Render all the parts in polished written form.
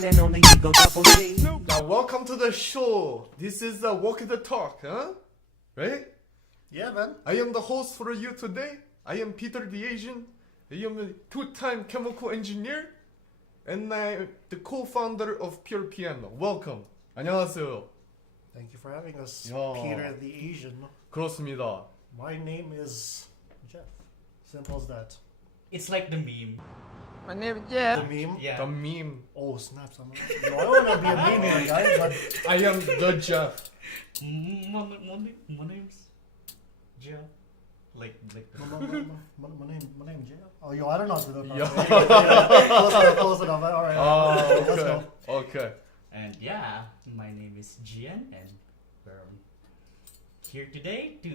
one and only Eagle Double G. Now, welcome to the show. This is the Wok The Talk, huh? Right? Yeah, man. I am the host for you today. I am Peter the Asian. I am a two-time chemical engineer. And I'm the co-founder of Pure Piano. Welcome. 안녕하세요. Thank you for having us, Yeah. Peter the Asian. 그렇습니다. My name is Jeff. Simple as that. It's like the meme. My name is Jeff. The meme? Yeah. The meme. Oh, snaps. I want to be a meme here, guys, but I am the Jeff. My name's Jeff. Like my name Jeff. Oh, yo, I don't know how to do that. Yeah. Close enough. All right. Oh, Let's okay. go. Okay. and yeah, my name is Jian and we're here today to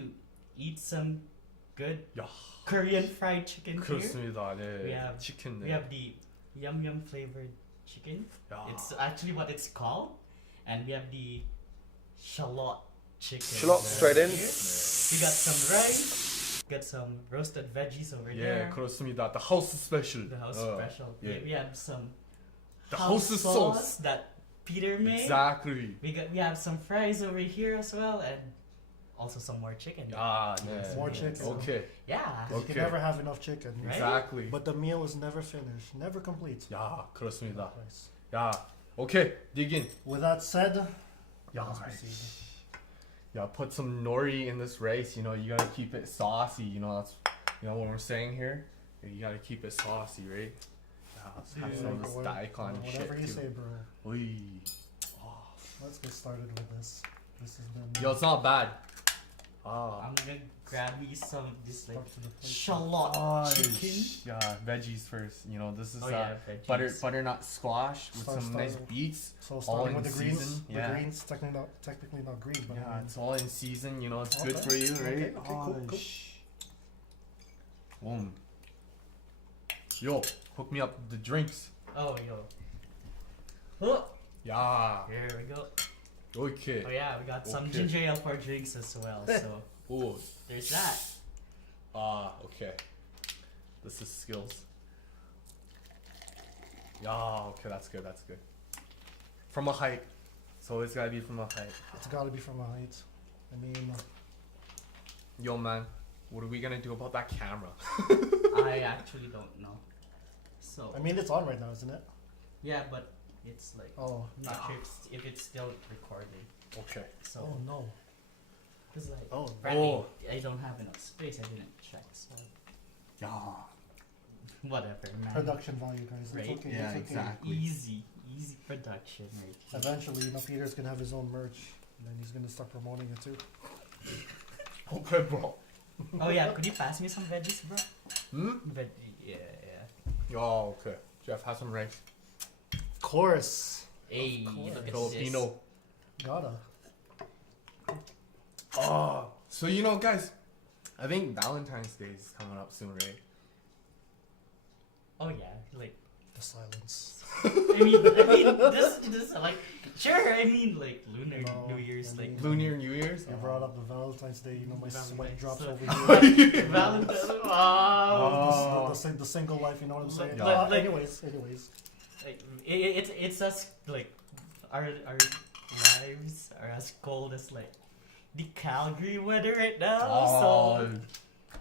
eat some good 야, Korean fried chicken here. 그렇습니다. 네. We have 치킨. we have the yum yum flavored chicken. 야. It's actually what it's called. And we have the shallot chicken. Shallot straight in. We got some rice, got some roasted veggies over 예, there. 그렇습니다. The house special. The house 어, special. 예. We have some The house sauce. that Peter made. Exactly. We have some fries over here as well, and also some more chicken. 야, 네. More chicken. Okay. Yeah. You Okay. can never have enough chicken. Right? Exactly. But the meal is never finished, never complete. 야, 그렇습니다. Nice. 야, okay. Dig in. With that said, 야, let's proceed. yeah, put some nori in this rice. You know, you gotta keep it saucy. You know, that's what we're saying here. You gotta keep it saucy, right? Yeah, let's have Yeah. some of this What- daikon shit Whatever you too. say, bro. Oy. Let's get started with this. This has been Yo, it's not bad. Ah. I'm gonna grab me some this like stuck to the plate. shallot Oh, chicken. yeah, veggies first. You know, this is Oh yeah, veggies. butternut squash with Start- some nice start- beets. So all starting in with the greens. season, The yeah. greens technically not green, but Yeah, I mean, it's all in season. You know, it's good Okay. for you, right? Okay, cool, cool. Boom. Yo, hook me up with the drinks. Oh yo. Oh, Yeah. here we go. Okay. Oh yeah, we got some Okay. ginger ale for drinks as well. So Oh. there's that. Okay. This is skills. Yeah, okay, that's good, that's good. From a height. So it's gotta be from a height. it's got to be from a height. I mean, Yo, man, what are we gonna do about that camera? I actually don't know. So it's on right now, isn't it? yeah, but it's like Oh, I'm not sure if it's still recording. Okay. So oh no. because like Oh, apparently oh. I don't have enough space. I didn't check. So Yeah. whatever, man. Production value, guys. Right? It's okay. Yeah, it's okay. exactly. Easy production right here. Eventually, Peter's gonna have his own merch, and then he's gonna start promoting it too. Okay, bro. Oh yeah, could you pass me some veggies, bro? Hmm? Yeah. Oh, okay. Jeff, have some rice. Of course, Hey, course. look at Filipino. gotta. Oh, so you know, guys, I think Valentine's Day is coming up soon, right? this. Oh yeah, like The silence. I mean this like sure. I mean like lunar No, New Year's I like mean- Lunar New Year's. You brought up the Valentine's Day. You know my sweat Valentine's, drops so- over here. Valentine's. The, Oh. the single life. You know what I'm saying? Yeah. Like- anyways. Like, it's as like our lives are as cold as like the Calgary weather right now. Oh, So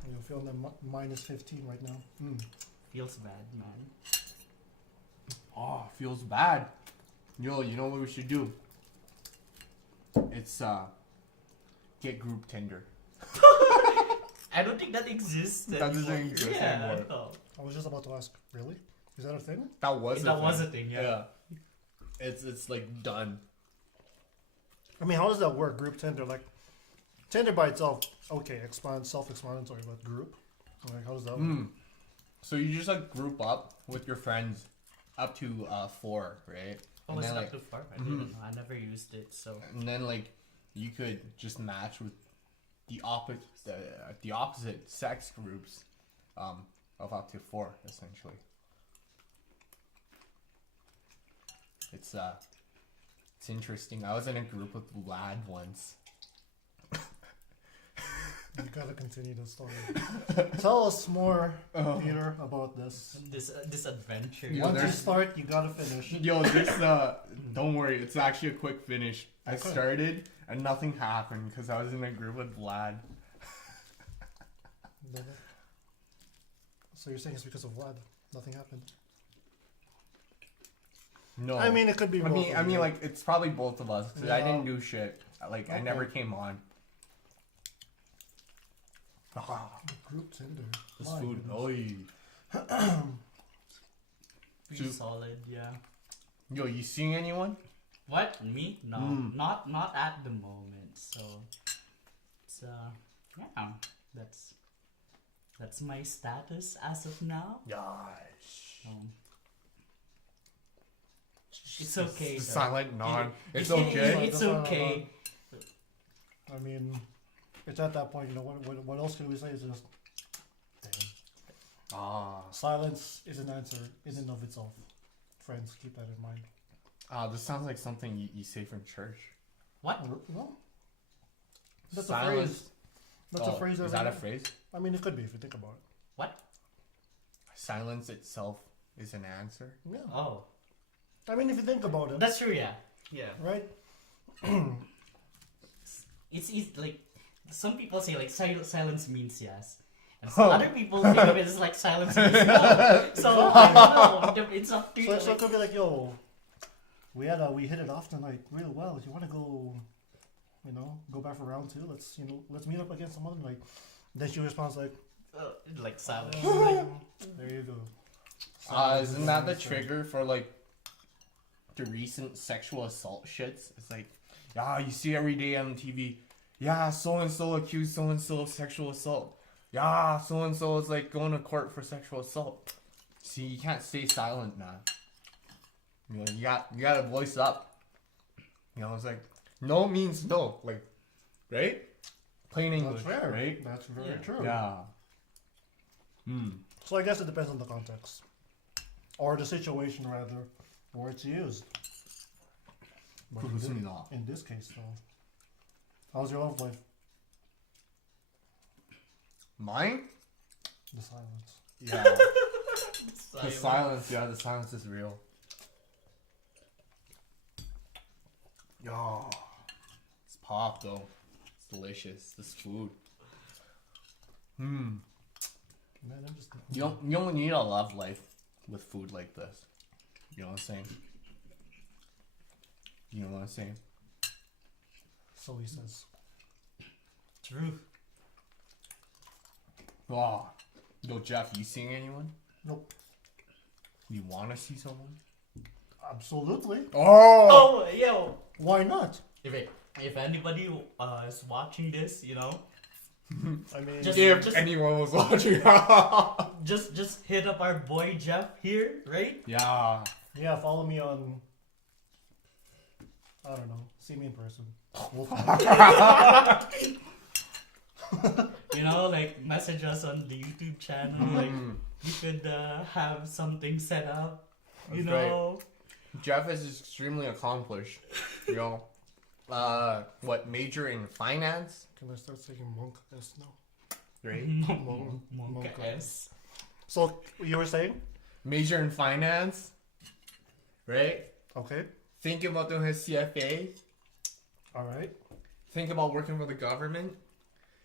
You're feeling the minus 15 right now. feels bad, man. feels bad. Yo, you know what we should do? It's get group Tinder. I don't think that exists That anymore. doesn't exist yeah, anymore. no. I was just about to ask. Really? Is that a thing? That was a thing. Yeah. It's like done. I mean, how does that work? Group Tinder, like Tinder by itself, okay, self-explanatory, but group, like how does that work? So you just like group up with your friends, up to 4, right? Oh, And it's then not like, too far. I didn't know. I never used it, so and then like you could just match with the opposite sex groups, of up to 4 essentially. It's interesting. I was in a group with lad once. You gotta continue the story. Tell us more, Peter, about this. This adventure. Yo, Once you there's- start, you gotta finish. Yo, this don't worry, it's actually a quick finish. I Okay. started and nothing happened because I was in a group with Vlad. So you're saying it's because of Vlad? Nothing happened. No, I mean, it could be. I both mean, of you. like it's probably both of us because I Yeah. didn't do shit. Like I Okay. never came on. Ah, Group Tinder. this My food. goodness. Pretty Soup. solid, yeah. Yo, you seeing anyone? What? Me? No, not at the moment. So it's yeah, that's my status as of now. Gosh. It's okay. It's though. silent nod. It's It- okay. It's okay. I mean, it's at that point. You know what else can we say? It's just damn. Ah, Silence is an answer in and of itself. Friends, keep that in mind. this sounds like something you say from church. What? No, that's Silence. a phrase. That's a phrase. Is every that a day. phrase? I mean, it could be if you think about it. What? Silence itself is an answer. Yeah. Oh, I mean, if you think about it, that's true. Yeah. Yeah. right? It's like some people say like silence means yes, and Oh. other people think of it as like silence means no. So I don't know. It's up to you. So it could be like, yo, we hit it off tonight real well. If you want to go, go back for round 2, let's meet up again some other night. Then she responds like, like silence. there you go. Isn't that the trigger for like the recent sexual assault shits? It's like, yeah, you see every day on TV. Yeah, so and so accused so and so of sexual assault. Yeah, so and so is like going to court for sexual assault. See, you can't stay silent now. You gotta voice up. It's like no means no, like, right? Plain English, That's fair. right? That's very Yeah. true. Yeah. So I guess it depends on the context. Or the situation, rather, where it's used. But in this case, though, how's your love life? Mine? The silence. Yeah. The silence, yeah, the silence is real. Yo, it's pop though. It's delicious. This food. Man, I'm just You don't need a love life with food like this. You know what I'm saying? You know what I'm saying? So he says. True. Oh, yo, Jeff, you seeing anyone? Nope. You want to see someone? Absolutely. Oh! Oh, yo. Why not? If anybody is watching this, I mean, Just- If anyone was watching. just hit up our boy Jeff here, right? Yeah. yeah, follow me on. I don't know. See me in person. We'll find. Like message us on the YouTube channel. Like you could have something set up. You That's know. Jeff is extremely accomplished. What, major in finance? Can I start saying monk S now? Right? Monk S. So you were saying? Major in finance, right? Okay. Think about doing his CFA. All right. Think about working for the government.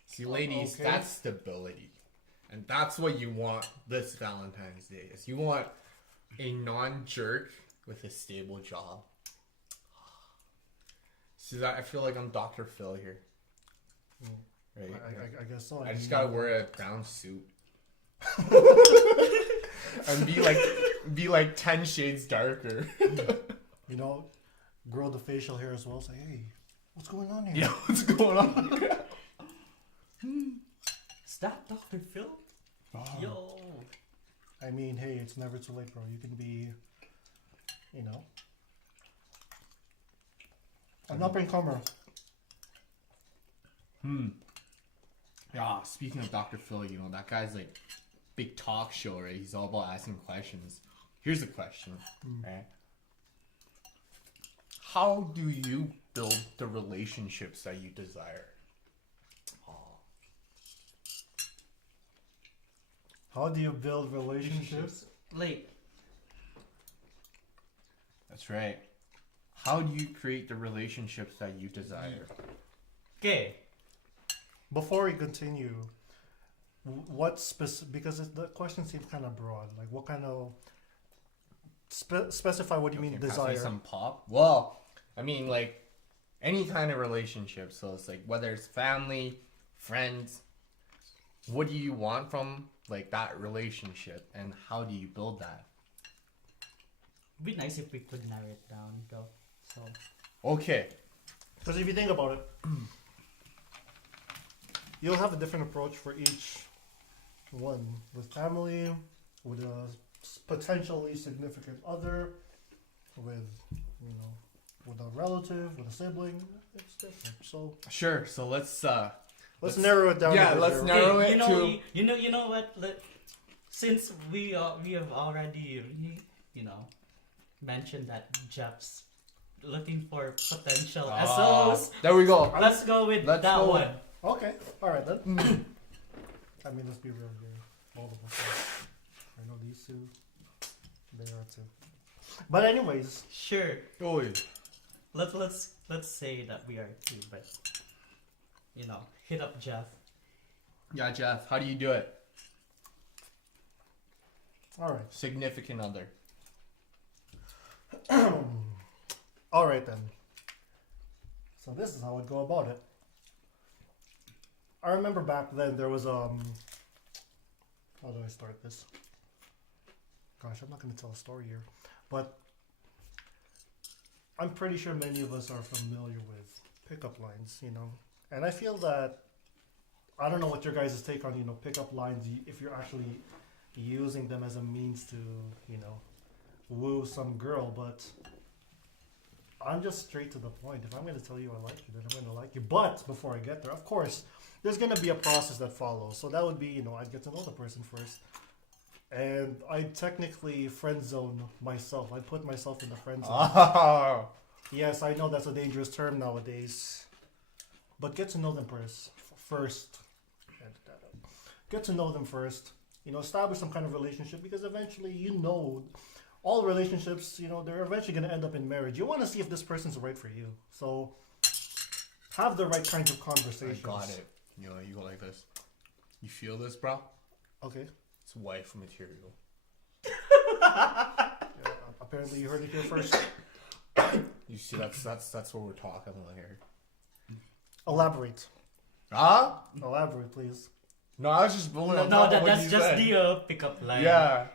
See, ladies, Okay. that's stability. And that's what you want this Valentine's Day. Is you want a non-jerk with a stable job. See, that I feel like I'm Dr. Phil here. Right? I guess so. I just gotta wear a brown suit. And be like 10 shades darker. Grow the facial hair as well. Say, hey, what's going on here? Yeah, what's going on? Is that Dr. Phil? Yo. I mean, hey, it's never too late, bro. You can be, an up and comer. Yeah, speaking of Dr. Phil, that guy's like big talk show, right? He's all about asking questions. Here's a question, right? How do you build the relationships that you desire? How do you build relationships? Like, That's right. How do you create the relationships that you desire? okay. Before we continue, because the question seems kind of broad. Like, what kind of specify what you mean Okay, pass me desire? some pop. Well, I mean like any kind of relationship. So it's like whether it's family, friends. What do you want from like that relationship, and how do you build that? It'd be nice if we could narrow it down, though. So, Okay. Because if you think about it, you'll have a different approach for each one. With family, with a potentially significant other, with with a relative, with a sibling, it's different. So Sure. So let's narrow it down. yeah, a bit let's here. narrow okay, it to you know what? Since we have already mentioned that Jeff's looking for potential SOs. There we go. Let's go with Let's that go. one. Okay, all right then. I mean, let's be real here. All of us. I know these two. They are too. But anyways, Sure. Oh, Let's say that we are two, but hit up Jeff. yeah, Jeff. How do you do it? all right. Significant other. All right then. So this is how I'd go about it. I remember back then there was how do I start this? Gosh, I'm not going to tell a story here, but I'm pretty sure many of us are familiar with pickup lines, and I feel that I don't know what your guys' take on pickup lines if you're actually using them as a means to woo some girl, but I'm just straight to the point. If I'm going to tell you I like you, then I'm going to like you. But before I get there, of course, there's going to be a process that follows. So that would be, I'd get to know the person first. And I technically friend zone myself. I put myself in the friend zone. Oh. Yes, I know that's a dangerous term nowadays. But get to know them first. Get to know them first. Establish some kind of relationship, because eventually, all relationships, they're eventually going to end up in marriage. You want to see if this person's right for you. So have the right kinds of I conversations. got it. You go like this. You feel this, bro? Okay. It's wife material. Apparently you heard it here first. You see, that's what we're talking about here. Elaborate. Huh? Elaborate, please. No, I was just building on No, top of what that's you just said. the pickup line. Yeah.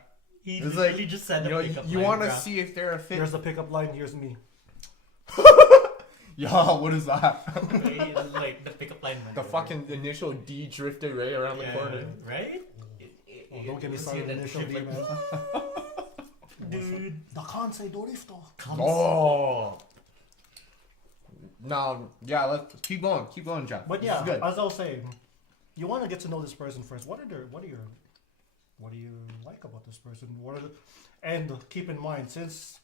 He It's literally like, just said the pickup line. you want to bruh. see if they're a fit. Here's the pickup line. Here's me. Yo, what is that? Like the pickup line. The fucking initial D drifted right around the corner. Right? Oh, don't get me You see started that initial D, trip, man. Dude. The kansei dorifto. Oh. No, yeah, let's keep going. Keep going, Jeff. But This yeah, is good. as I was saying, you want to get to know this person first. What do you like about this person? And keep in mind, since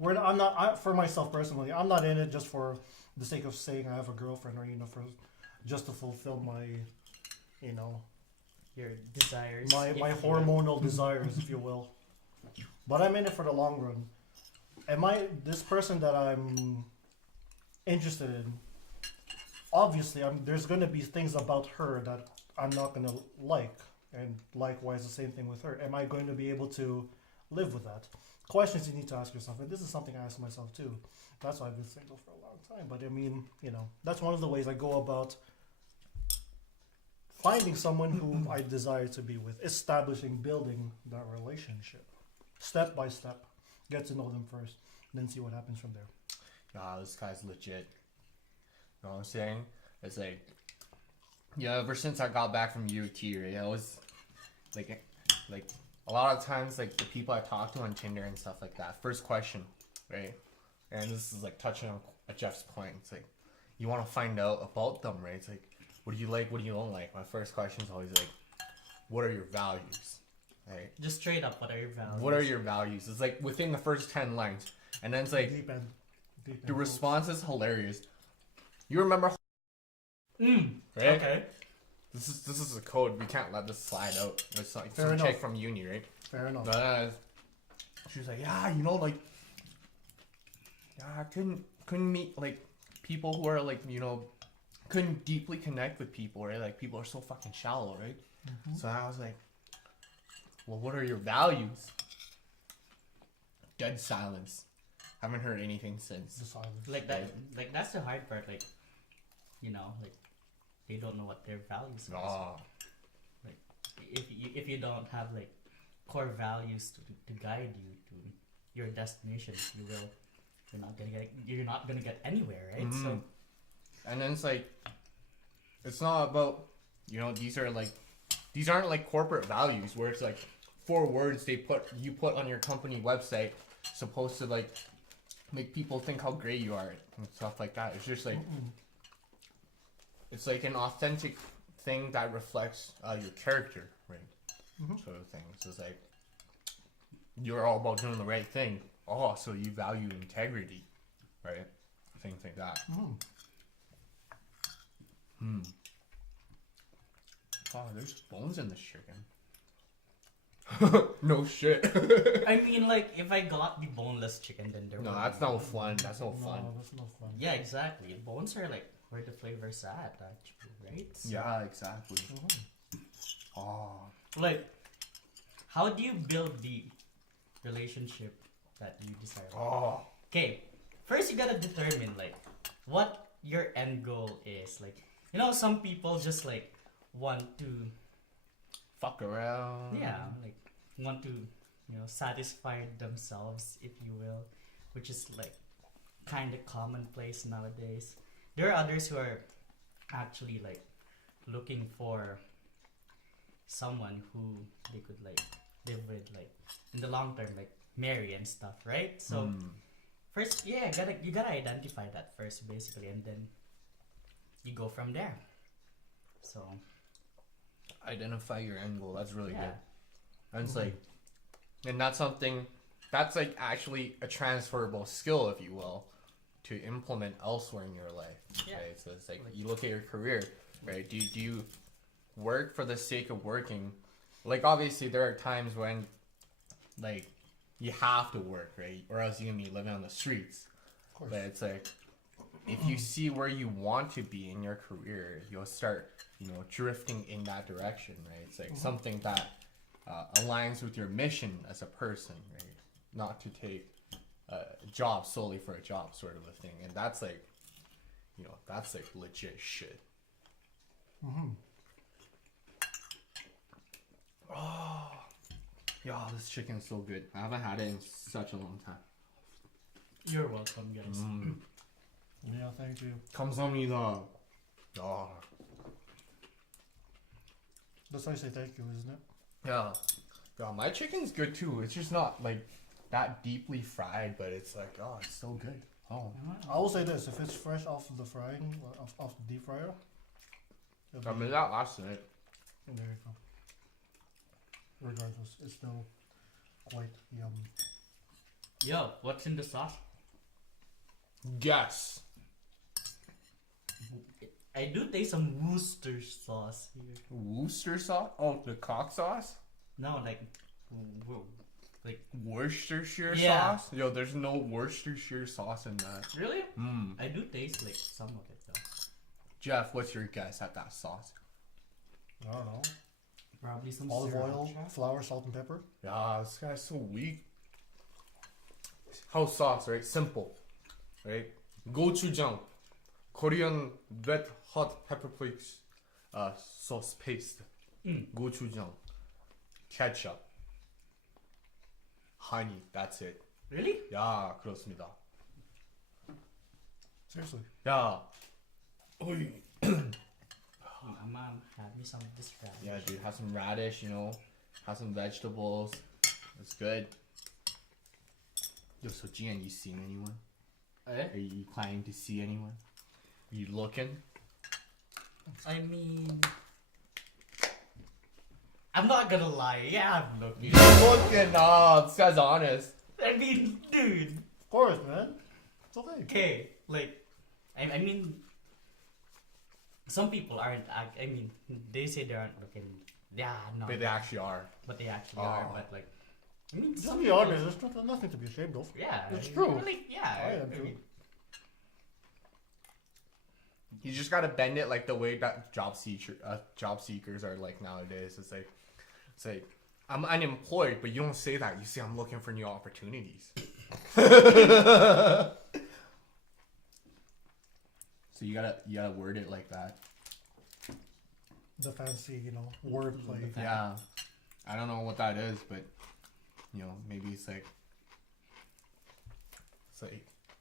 for myself personally, I'm not in it just for the sake of saying I have a girlfriend, or for just to fulfill my, Your desires. my if you will. hormonal desires, if you will. But I'm in it for the long run. This person that I'm interested in, obviously there's going to be things about her that I'm not going to like, and likewise the same thing with her. Am I going to be able to live with that? Questions you need to ask yourself, and this is something I ask myself too. That's why I've been single for a long time. But I mean, that's one of the ways I go about finding someone who I desire to be with, building that relationship step by step. Get to know them first, then see what happens from there. Nah, this guy's legit. You know what I'm saying? It's like, ever since I got back from UT, right, I was like a lot of times, like the people I talk to on Tinder and stuff like that, first question, right? And this is like touching on Jeff's point. It's like, you want to find out about them, right? It's like, what do you like? What do you don't like? My first question is always like, what are your values? Right? Just straight up, what are your values? What are your values? It's like within the first 10 lines. And then it's like, Deep end. the response is hilarious. You remember, right? Okay. this is a code. We can't let this slide out. It's like Fair some enough. chick from uni, right? Fair enough. But she was like, yeah, you know, like, yeah, I couldn't meet like people who are like, you know, couldn't deeply connect with people, right? Like people are so fucking shallow, right? So I was like, well, what are your values? Dead silence. Haven't heard anything since. The silence. Like that. Like that's the hard part. Like, you know, like they don't know what their values are. Oh, Like if you don't have like core values to guide you to your destination, you're not gonna get anywhere, right? So Mhm. And then it's like, it's not about, you know, these aren't like corporate values where it's like 4 words you put on your company website supposed to like make people think how great you are and stuff like that. It's just like, it's like an authentic thing that reflects your character, right? Sort of thing. So it's like, you're all about doing the right thing. Oh, so you value integrity, right? Things like that. Oh, there's bones in this chicken. No shit. I mean, like if I got the boneless chicken, then there. No, would that's be- no fun. That's no fun. No, that's no fun. Yeah, exactly. Bones are like where the flavor's at, actually, right? So, Yeah, exactly. Oh, like, how do you build the relationship that you desire? oh. Okay, first you gotta determine like what your end goal is. Like, you know, some people just like want to, Fuck around. yeah, like want to, you know, satisfy themselves, if you will, which is like kind of commonplace nowadays. There are others who are actually like looking for someone who they could like live with, like in the long term, like marry and stuff, right? So first, yeah, you gotta identify that first, basically, and then you go from there. So Identify your end goal. That's really yeah, good. And it's like, and that's something that's like actually a transferable skill, if you will, to implement elsewhere in your life. Yeah. Right? So it's like you look at your career, right? Do you work for the sake of working? Like obviously there are times when like you have to work, right? Or else you're gonna be living on the streets. Of course. But it's like if you see where you want to be in your career, you'll start, you know, drifting in that direction, right? It's like something that aligns with your mission as a person, right? Not to take a job solely for a job, sort of a thing. And that's like, you know, that's like legit shit. Oh, yeah, this chicken's so good. I haven't had it in such a long time. you're welcome, guys. Yeah, thank you. 감사합니다. Oh, That's why I say thank you, isn't it? yeah. Yeah, my chicken's good too. It's just not like that deeply fried, but it's like, oh, it's so good. Oh, I will say this: if it's fresh off of the frying, off the deep fryer, it'll I be- made that last night. there you go. Regardless, it's still quite yummy. Yo, what's in the sauce? Guess. I do taste some Worcester sauce here. Worcester sauce? Oh, the cock sauce? No, like, Worcestershire Yeah. sauce? Yo, there's no Worcestershire sauce in that. really? Mmm. I do taste like some of it though. Jeff, what's your guess at that sauce? I don't know. Probably some Olive oil, sriracha. flour, salt, and pepper. Yeah, this guy's so weak. House sauce, right? Simple. Right? Gochujang. Korean wet hot pepper flakes. Sauce paste. Gochujang. Ketchup. Honey. That's it. Really? 야, 그렇습니다. Seriously. 야. 어이. Mom, have me some of this radish. Yeah, dude, have some radish, you know, have some vegetables. It's good. Yo, so Gian, you seen anyone? Eh? Are you planning to see anyone? Are you looking? I mean, I'm not gonna lie. Yeah, I'm looking. You're looking, nah, this guy's honest. I mean, dude. Of course, man. It's okay. Okay, like, I mean, some people aren't. I mean, they say they aren't looking. Yeah, no. But they actually are. But they actually are. Oh. But like, I mean, Just some be people- honest, there's nothing to be ashamed of. Yeah, It's true. Like, yeah, I am I too. mean, You just gotta bend it like the way that job seekers are like nowadays. It's like I'm unemployed, but you don't say that. You say I'm looking for new opportunities. So you gotta word it like that. The fancy, wordplay. Yeah, I don't know what that is, but maybe it's like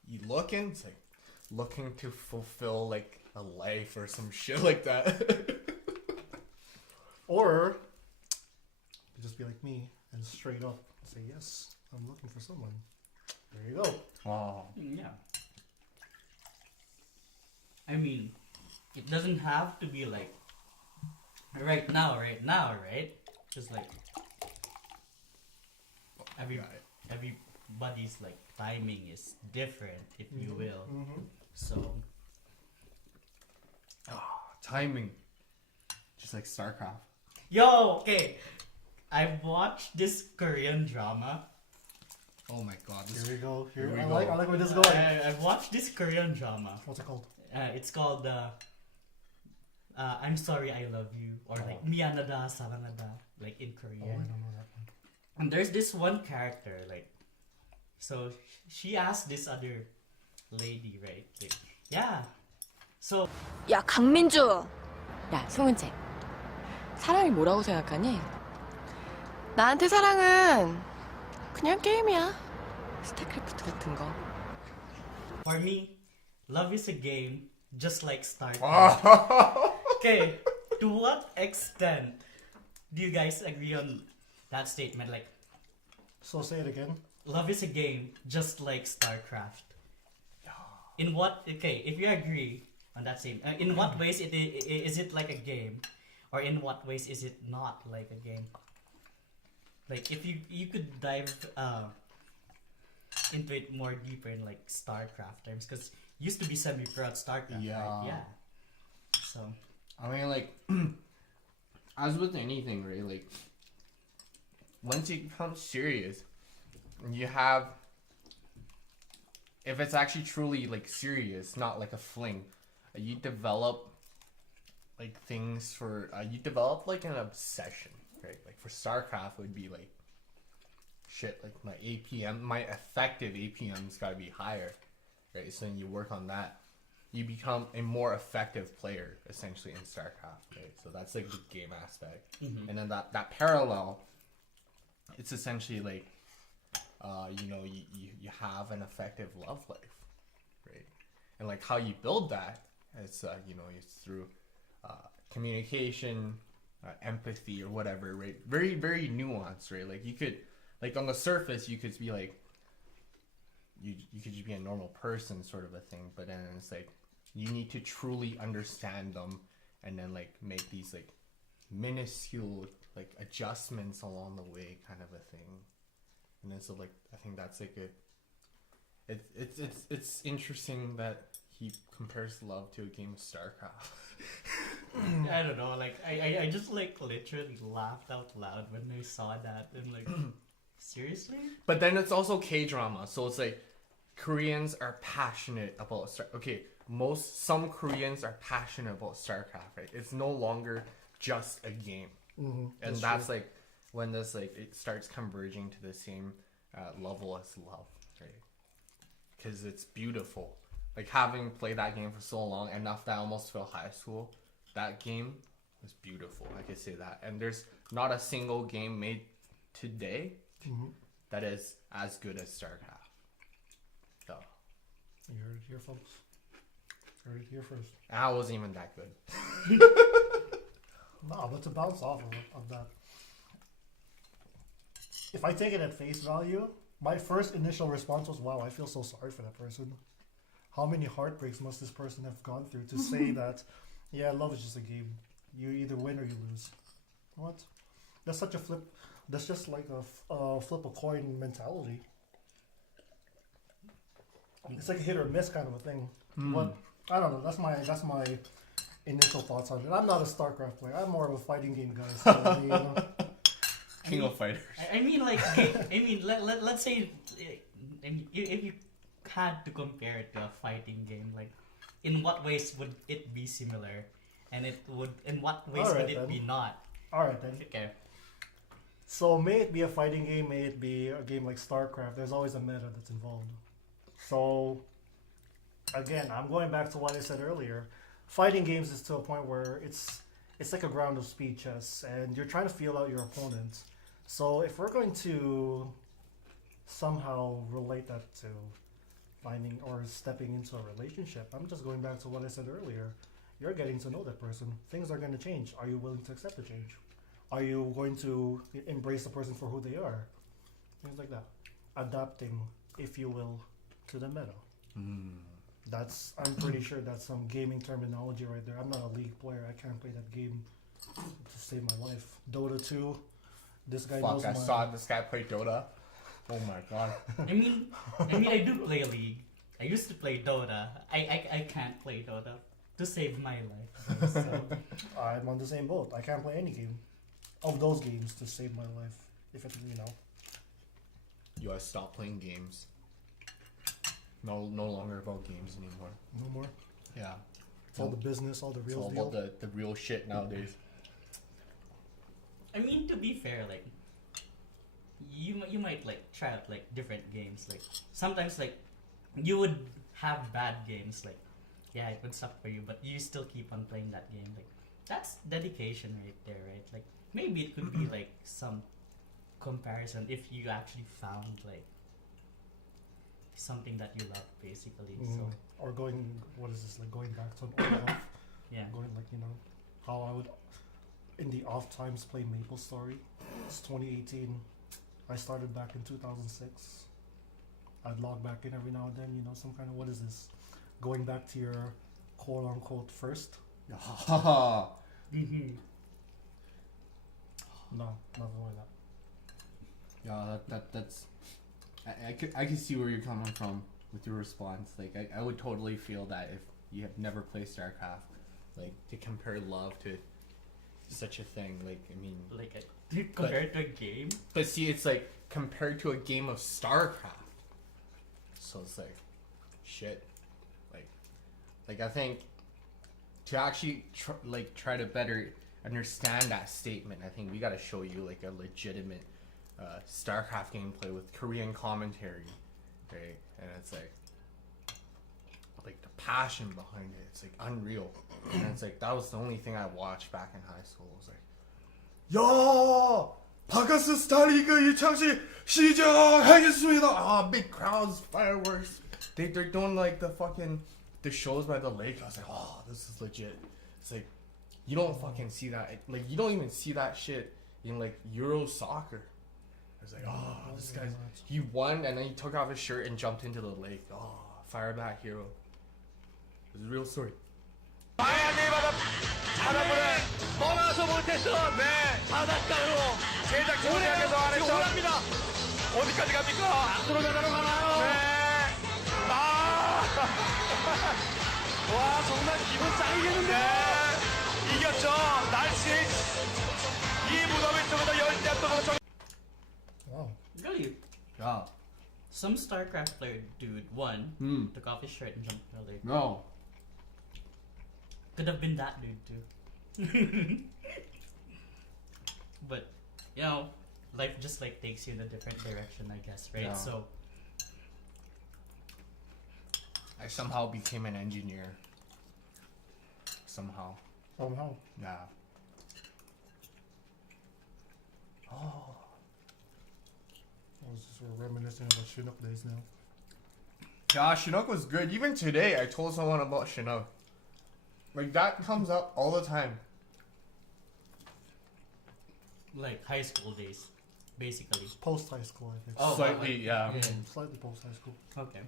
you looking. It's like looking to fulfill like a life or some shit like that. Or you just be like me and straight up say, yes, I'm looking for someone. There you go. Oh. yeah. I mean, it doesn't have to be like right now, right? Just like everybody's like timing is different, if you will. Mm-hmm. So Timing. Just like StarCraft. yo, okay. I watched this Korean drama. Oh my god. Here we go. Here we I go. like where this is going. I watched this Korean drama. What's it called? It's called I'm Sorry I Love You, or like 미안하다 사랑하다, like in Oh, I Korean. don't know that one. And there's this one character, like, so she asked this other lady, right? Like, yeah. So 야, 강민주. 야, 송은채. 사랑이 뭐라고 생각하니? 나한테 사랑은 그냥 게임이야. 스타크래프트 같은 거. for me, love is a game, just like StarCraft. Oh. Okay, to what extent do you guys agree on that statement? Like, So say it again. love is a game, just like StarCraft. In what? Okay, if you agree on that same, in what ways is it like a game, or in what ways is it not like a game? Like, if you could dive into it more deeper in like StarCraft terms, because used to be semi-pro at StarCraft, Yeah. right? Yeah. So I mean, like, as with anything, right? Like, once it becomes serious, you have, if it's actually truly like serious, not like a fling, you develop like things for, you develop like an obsession, right? Like for StarCraft, it would be like, shit, like my APM, my effective APM's gotta be higher, right? So then you work on that. You become a more effective player essentially in StarCraft, right? So that's like the game aspect. And then that parallel, it's essentially like you have an effective love life, right? And like how you build that, it's it's through communication, empathy, or whatever, right? Very, very nuanced, right? Like you could, like on the surface, you could be like, you could just be a normal person sort of a thing, but then it's like you need to truly understand them and then like make these like minuscule like adjustments along the way kind of a thing. And then so like I think that's like it's interesting that he compares love to a game of StarCraft. I don't know, like I just like literally laughed out loud when I saw that and like seriously? But then it's also K-drama, so it's like Koreans are passionate about some Koreans are passionate about StarCraft, right? It's no longer just a game. And that's like when this like it starts converging to the same level as love, right? Because it's beautiful. Like having played that game for so long, enough that I almost felt high school, that game was beautiful. I could say that. And there's not a single game made today that is as good as StarCraft. So You heard it here, folks. Heard it here first. I wasn't even that good. No, but to bounce off of that, if I take it at face value, my first initial response was, wow, I feel so sorry for that person. How many heartbreaks must this person have gone through to say that, yeah, love is just a game. You either win or you lose. What? That's such a flip. That's just like a flip a coin mentality. It's like a hit or miss kind of a thing. What? I don't know. That's my initial thoughts on it. I'm not a StarCraft player. I'm more of a fighting game guy. So, you know, King of Fighters. I mean, like, let's say, if you had to compare it to a fighting game, like, in what ways would it be similar, and in what ways Alright, would it then. be not? all right then. Okay. So may it be a fighting game, may it be a game like StarCraft. There's always a meta that's involved. So again, I'm going back to what I said earlier. Fighting games is to a point where it's like a ground of speed chess, and you're trying to feel out your opponent. So if we're going to somehow relate that to finding or stepping into a relationship, I'm just going back to what I said earlier. You're getting to know that person. Things are going to change. Are you willing to accept the change? Are you going to embrace the person for who they are? Things like that. Adapting, if you will, to the meta. I'm pretty sure that's some gaming terminology right there. I'm not a League player. I can't play that game to save my life. Dota 2. This guy knows Fuck, I my... saw this guy play Dota. Oh my god. I mean, I do play League. I used to play Dota. I can't play Dota to save my life. So. I'm on the same boat. I can't play any game of those games to save my life. If it, you know. You gotta stop playing games. No longer about games anymore. No more. Yeah. It's all the business, all the It's real all deal. about the real shit nowadays. I mean, to be fair, like, you might like try out like different games. Like sometimes like you would have bad games. Like yeah, it would suck for you, but you still keep on playing that game. Like that's dedication right there, right? Like maybe it could be like some comparison if you actually found like something that you love, basically. So Or going, what is this, like going back to an old life? yeah. Going like, you know, how I would, in the off times, play Maple Story. It's 2018. I started back in 2006. I'd log back in every now and then, you know, some kind of, what is this? Going back to your quote unquote first? Mm-hmm. No, nothing like that. Yeah, that's. I can see where you're coming from with your response. Like, I would totally feel that if you have never played StarCraft, like, to compare love to such a thing, like, I mean. Like compared to a game. But see, it's like compared to a game of StarCraft. So it's like, shit. Like I think to actually try to better understand that statement, I think we gotta show you like a legitimate StarCraft gameplay with Korean commentary, right? And it's like the passion behind it. It's like unreal. And it's like that was the only thing I watched back in high school. It was like, 야! 바가스 스타리그 2차시 시작하겠습니다! Ah, big crowds, fireworks. They're doing like the shows by the lake. I was like, oh, this is legit. It's like, you don't fucking see that. Like, you don't even see that shit in like Euro soccer. I was like, oh, this guy's, he won and then he took off his shirt and jumped into the lake. Oh, fireback hero. It's a real story. 하나분은 떠나서 못했어. 네. 바닷가로 제작진에게서 안에서 어디까지 갑니까? 앞으로 가나요? 네. 와 정말 기분 짱이겠는데. 네. 이겼죠. 날씨 이 무덤을 통해서 열대야도 Wow. Really? Yeah. Some StarCraft player dude won, took off his shirt and jumped in the lake. No. Could have been that dude too. But you know, life just like takes you in a different direction, I guess, right? Yeah. So I somehow became an engineer. Somehow. Somehow. Yeah. Oh. I was just reminiscing about Chinook days now. Yeah, Chinook was good. Even today, I told someone about Chinook. Like, that comes up all the time. like high school days, basically. Post high school, I think. Oh, Slightly, yeah. Slightly post high school. Okay.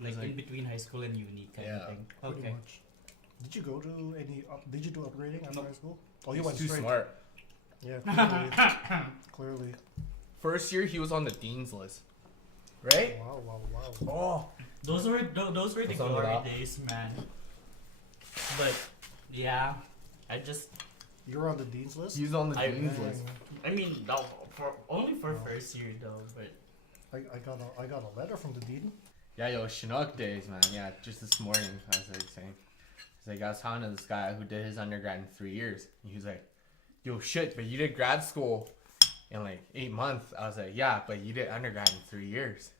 Like, like- in between high school and uni kind Yeah. of thing. Pretty Okay. much. Did you go to any? Did you do upgrading after Nope. high school? Oh, you He's went too straight. smart. Yeah, clearly. Clearly. First year, he was on the dean's list. Right? Wow, wow, wow. Oh. Those were the What's up with glory that? days, man. But Yeah, I just. You're on the dean's list. He's on the I- dean's list. I mean, no, only for first year though, but. I got a letter from the dean. Yeah, yo, Chinook days, man. Yeah, just this morning, I was like saying. He's like, I was talking to this guy who did his undergrad in 3 years. And he was like, yo, shit, but you did grad school in like 8 months. I was like, yeah, but you did undergrad in 3 years.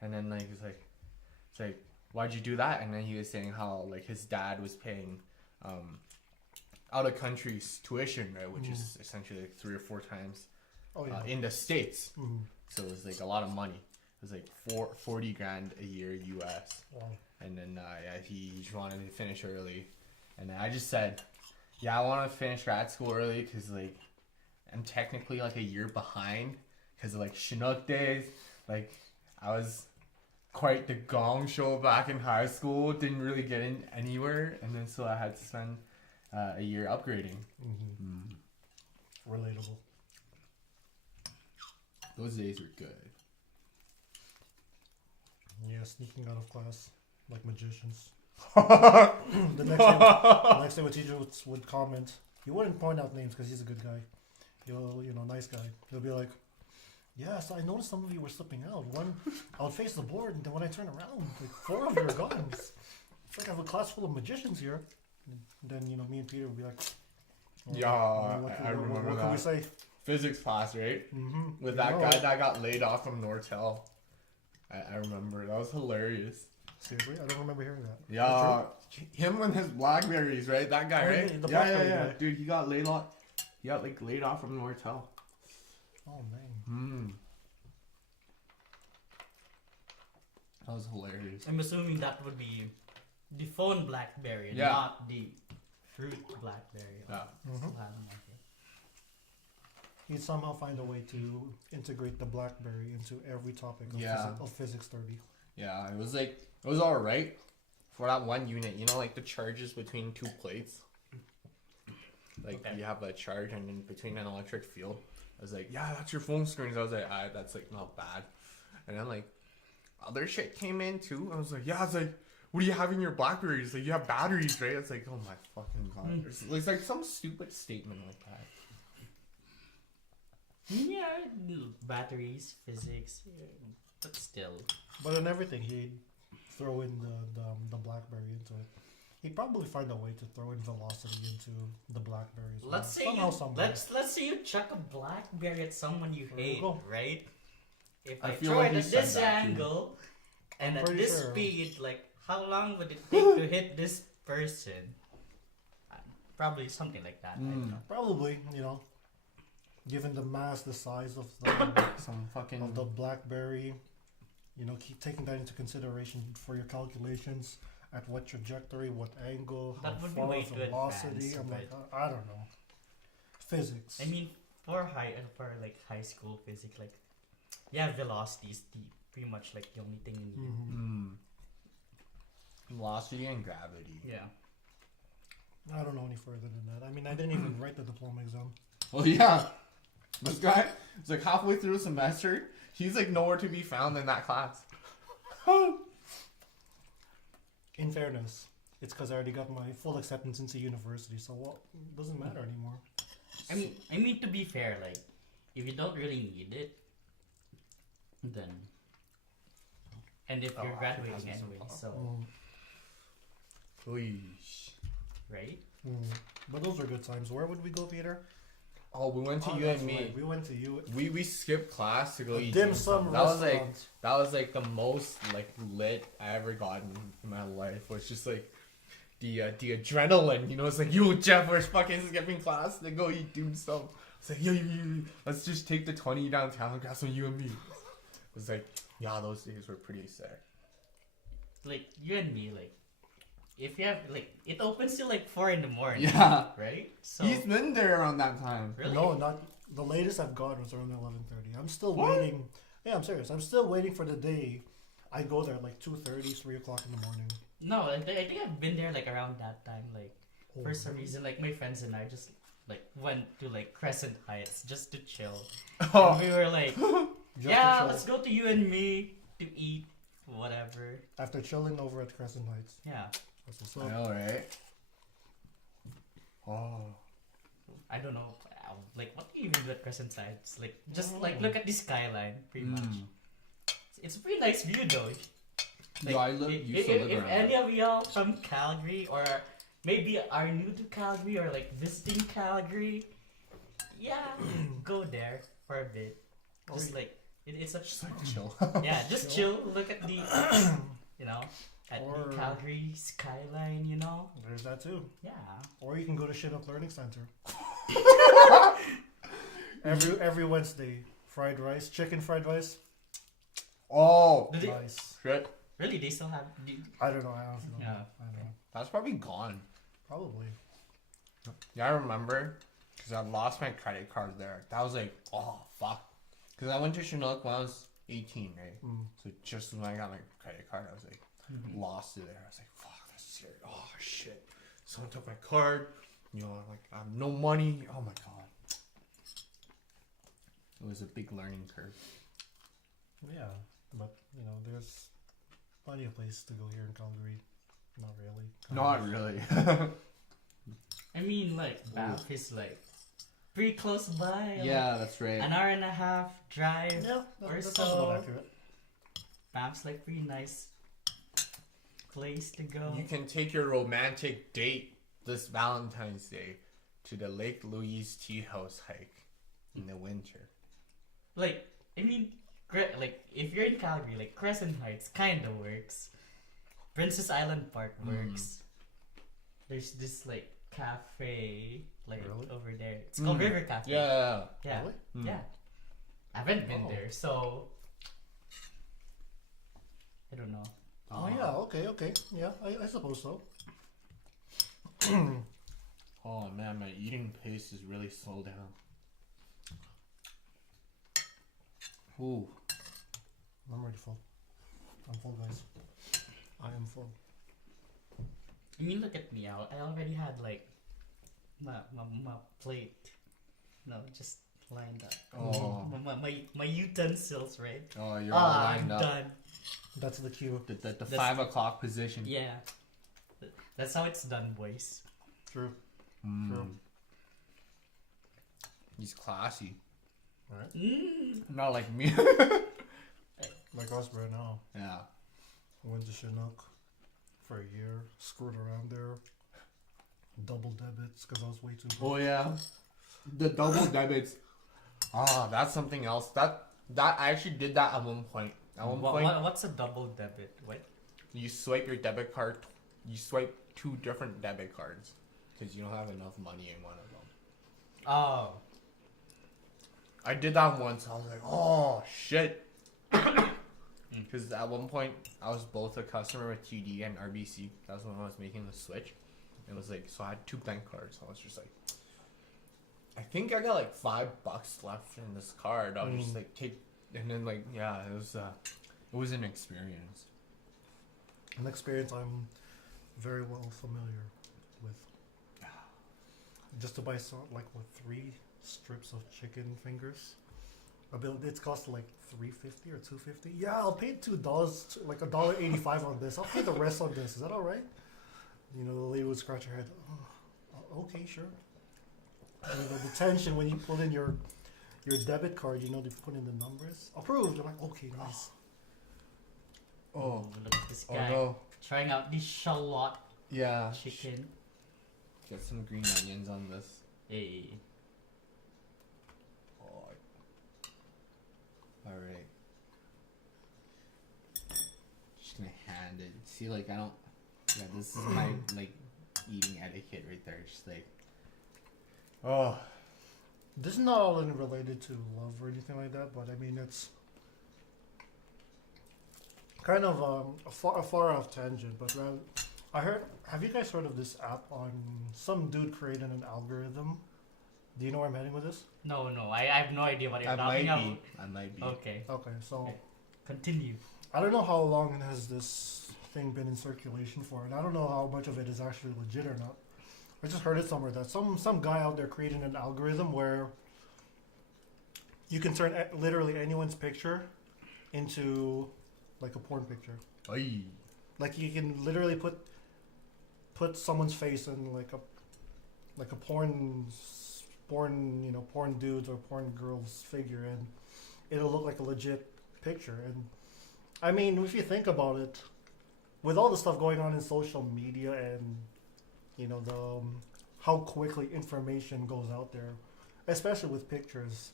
And then like, it's like, why'd you do that? And then he was saying how like his dad was paying out of country tuition, right, which is essentially like 3 or 4 times in the States. Mm. So it was like a lot of money. It was like 40 grand a year US. Wow. And then yeah, he just wanted to finish early. And then I just said, yeah, I want to finish grad school early because like I'm technically like a year behind because of like Chinook days. Like I was quite the gong show back in high school. Didn't really get in anywhere. And then so I had to spend a year upgrading. Relatable. Those days were good. Yeah, sneaking out of class like magicians. the next day, my teacher would comment. He wouldn't point out names because he's a good guy. He'll, nice guy. He'll be like, "Yes, I noticed some of you were slipping out. One, I would face the board, and then when I turn around, like 4 of you are gone. It's like I have a class full of magicians here." And then me and Peter would be like, Yeah, I remember what that. can we say? Physics class, right? Mm-hmm. With that guy that got laid off from Nortel. I remember. That was hilarious. Seriously, I don't remember hearing that. Yeah, him and his Blackberries, right? That guy, Oh, right? yeah, the Yeah, Blackberry guy. Dude, he got laid off. He got like laid off from Nortel. Oh man. That was hilarious. I'm assuming that would be the phone BlackBerry, Yeah. not the fruit BlackBerry. Yeah. Mhm. He'd somehow find a way to integrate the BlackBerry into every topic of, Yeah. of physics 30. Yeah, it was all right for that one unit. Like the charges between 2 plates. Like Okay. you have a charge and in between an electric field. I was like, yeah, that's your phone screens. I was like, that's like not bad. And then like other shit came in too. I was like, yeah, it's like, what do you have in your Blackberry? It's like, you have batteries, right? It's like, oh my fucking god. It's like some stupid statement like that. Yeah, batteries, physics, but still. But in everything, he'd throw in the BlackBerry into it. He'd probably find a way to throw in velocity into the BlackBerry as well. Let's say Somehow, you, somewhere. let's say you chuck a BlackBerry at someone you There you hate, go. right? If I I feel throw like it you at said this that too. angle and at Pretty this sure. speed, like how long would it take to hit this person? Probably something like that. I don't know. Probably, given the mass, the size of the Some fucking of the BlackBerry, keep taking that into consideration for your calculations. At what trajectory, what angle, how That would be far way too velocity. advanced, I'm like, but- I don't know. Physics. I mean, for high school physics, like velocity is pretty much like the only thing you need. Mhm. velocity and gravity. Yeah. I don't know any further than that. I mean, I didn't even write the diploma exam. Well, yeah. This guy is like halfway through the semester. He's like nowhere to be found in that class. In fairness, it's because I already got my full acceptance into university, so it doesn't matter anymore. I mean to be fair, like if you don't really need it, then and if you're graduating anyway, so Please. right? But those are good times. Where would we go, Peter? Oh, we went to Oh, you that's and me. right. We went to you. We skipped class to go eat Dim sum That was restaurant. like the most like lit I ever gotten in my life. It was just like the adrenaline, it's like, yo, Jeff, we're fucking skipping class to go eat dim sum. It's like, yo, let's just take the 20 downtown and grab some you and me. It was like, yeah, those days were pretty sick. Like you and me, like if you have like it opens till like 4 a.m, Yeah. right? So He's been there around that time. really? No, not the latest I've got was around 11:30. I'm still What? waiting. Yeah, I'm serious. I'm still waiting for the day I go there at like 2:30, 3 o'clock in the morning. No, I think I've been there like around that time. Like for some Oh. reason, like my friends and I just like went to like Crescent Heights just to chill. Oh. And we were like, Just yeah, to chill. let's go to you and me to eat whatever. After chilling over at Crescent Heights. Yeah. That's what's I up. know, right? Oh. I don't know. Like, what do you even do at Crescent Side? It's like, just like look at the skyline, pretty much. It's a pretty nice view though. Like, Yo, I used to live if around any there. of y'all from Calgary or maybe are new to Calgary or like visiting Calgary, yeah, go there for a bit. Just like it's such Chill. yeah, just chill. Look at the you know at Or- the Calgary skyline. You know, There's that too. yeah. Or you can go to Chinook Learning Center. every Wednesday, fried rice, chicken fried rice. Oh, Do they, Nice. shit. really, they still have. I don't know. I don't know. Yeah. I don't know. That's probably gone. Probably. Yeah, I remember. Because I lost my credit card there. That was like, oh, fuck. Because I went to Chinook when I was 18, right? So just when I got my credit card, I was like, lost it there. I was like, fuck, that's scary. Oh, shit. Someone took my card. You know, like, I have no money. Oh, my God. It was a big learning curve. Yeah, but there's plenty of places to go here in Calgary. Not really. Not really. I mean, like Banff is like pretty close by. Yeah, that's like, right. an hour and a half drive. Yeah, Or that's so. about accurate. Banff's like pretty nice place to go. You can take your romantic date this Valentine's Day to the Lake Louise Tea House hike in the winter. Like, I mean, like if you're in Calgary, like Crescent Heights kind of works. Princess Island Park works. There's this like cafe like Really? over there. It's called River Cafe. Yeah. Yeah. Really? Yeah. I haven't been Oh. there, so I don't know. Oh yeah, okay. Yeah, I suppose so. Oh man, my eating pace is really slow down. Ooh. I'm already full. I'm full, guys. I am full. I mean, look at me. I already had like my plate, just lined up. Oh. My utensils, right? Oh, you're all I'm lined up. done. That's the cue. The That's- 5 o'clock position. Yeah, that's how it's done, boys. True. Mm. True. He's classy. Alright. Not like me. Like us right now. Yeah. I went to Chinook for a year, screwed around there. Double debits because I was way too broke. Oh yeah. The double debits. Ah, that's something else. That I actually did that at one point. At one point, What's a double debit? What? you swipe your debit card. You swipe 2 different debit cards because you don't have enough money in one of them. Oh, I did that once. I was like, oh shit. Because at one point I was both a customer with TD and RBC. That was when I was making the switch. It was like, so I had 2 bank cards. I was just like, I think I got like $5 left in this card. I'll just like take, and then like, yeah, it was an experience. An experience I'm very well familiar with. Just to buy some, like, what, 3 strips of chicken fingers? It's cost like $3.50 or $2.50. Yeah, I'll pay $2, like $1.85 on this. I'll pay the rest on this. Is that all right? You know, the lady would scratch her head. Oh, okay, sure. And, the tension when you put in your debit card, they put in the numbers. Approved. I'm like, okay, nice. Oh, look at this oh guy no. trying out the shallot Yeah. chicken. Get some green onions on this. Hey, Oh. Alright. Just gonna hand it. See, like, I don't. Yeah, this is my, like, eating etiquette right there. Just like. Oh. This is not all related to love or anything like that, but I mean, it's kind of a far off tangent. But I heard, have you guys heard of this app on some dude created an algorithm? Do you know where I'm heading with this? no, I have no idea what you're I talking might about. be. I might be. Okay, Okay, so Okay. Continue. I don't know how long has this thing been in circulation for, and I don't know how much of it is actually legit or not. I just heard it somewhere that some guy out there created an algorithm where you can turn literally anyone's picture into like a porn picture. Aye. Like you can literally put someone's face in like like a porn dudes or porn girls figure, and it'll look like a legit picture. And I mean, if you think about it, with all the stuff going on in social media and the how quickly information goes out there, especially with pictures,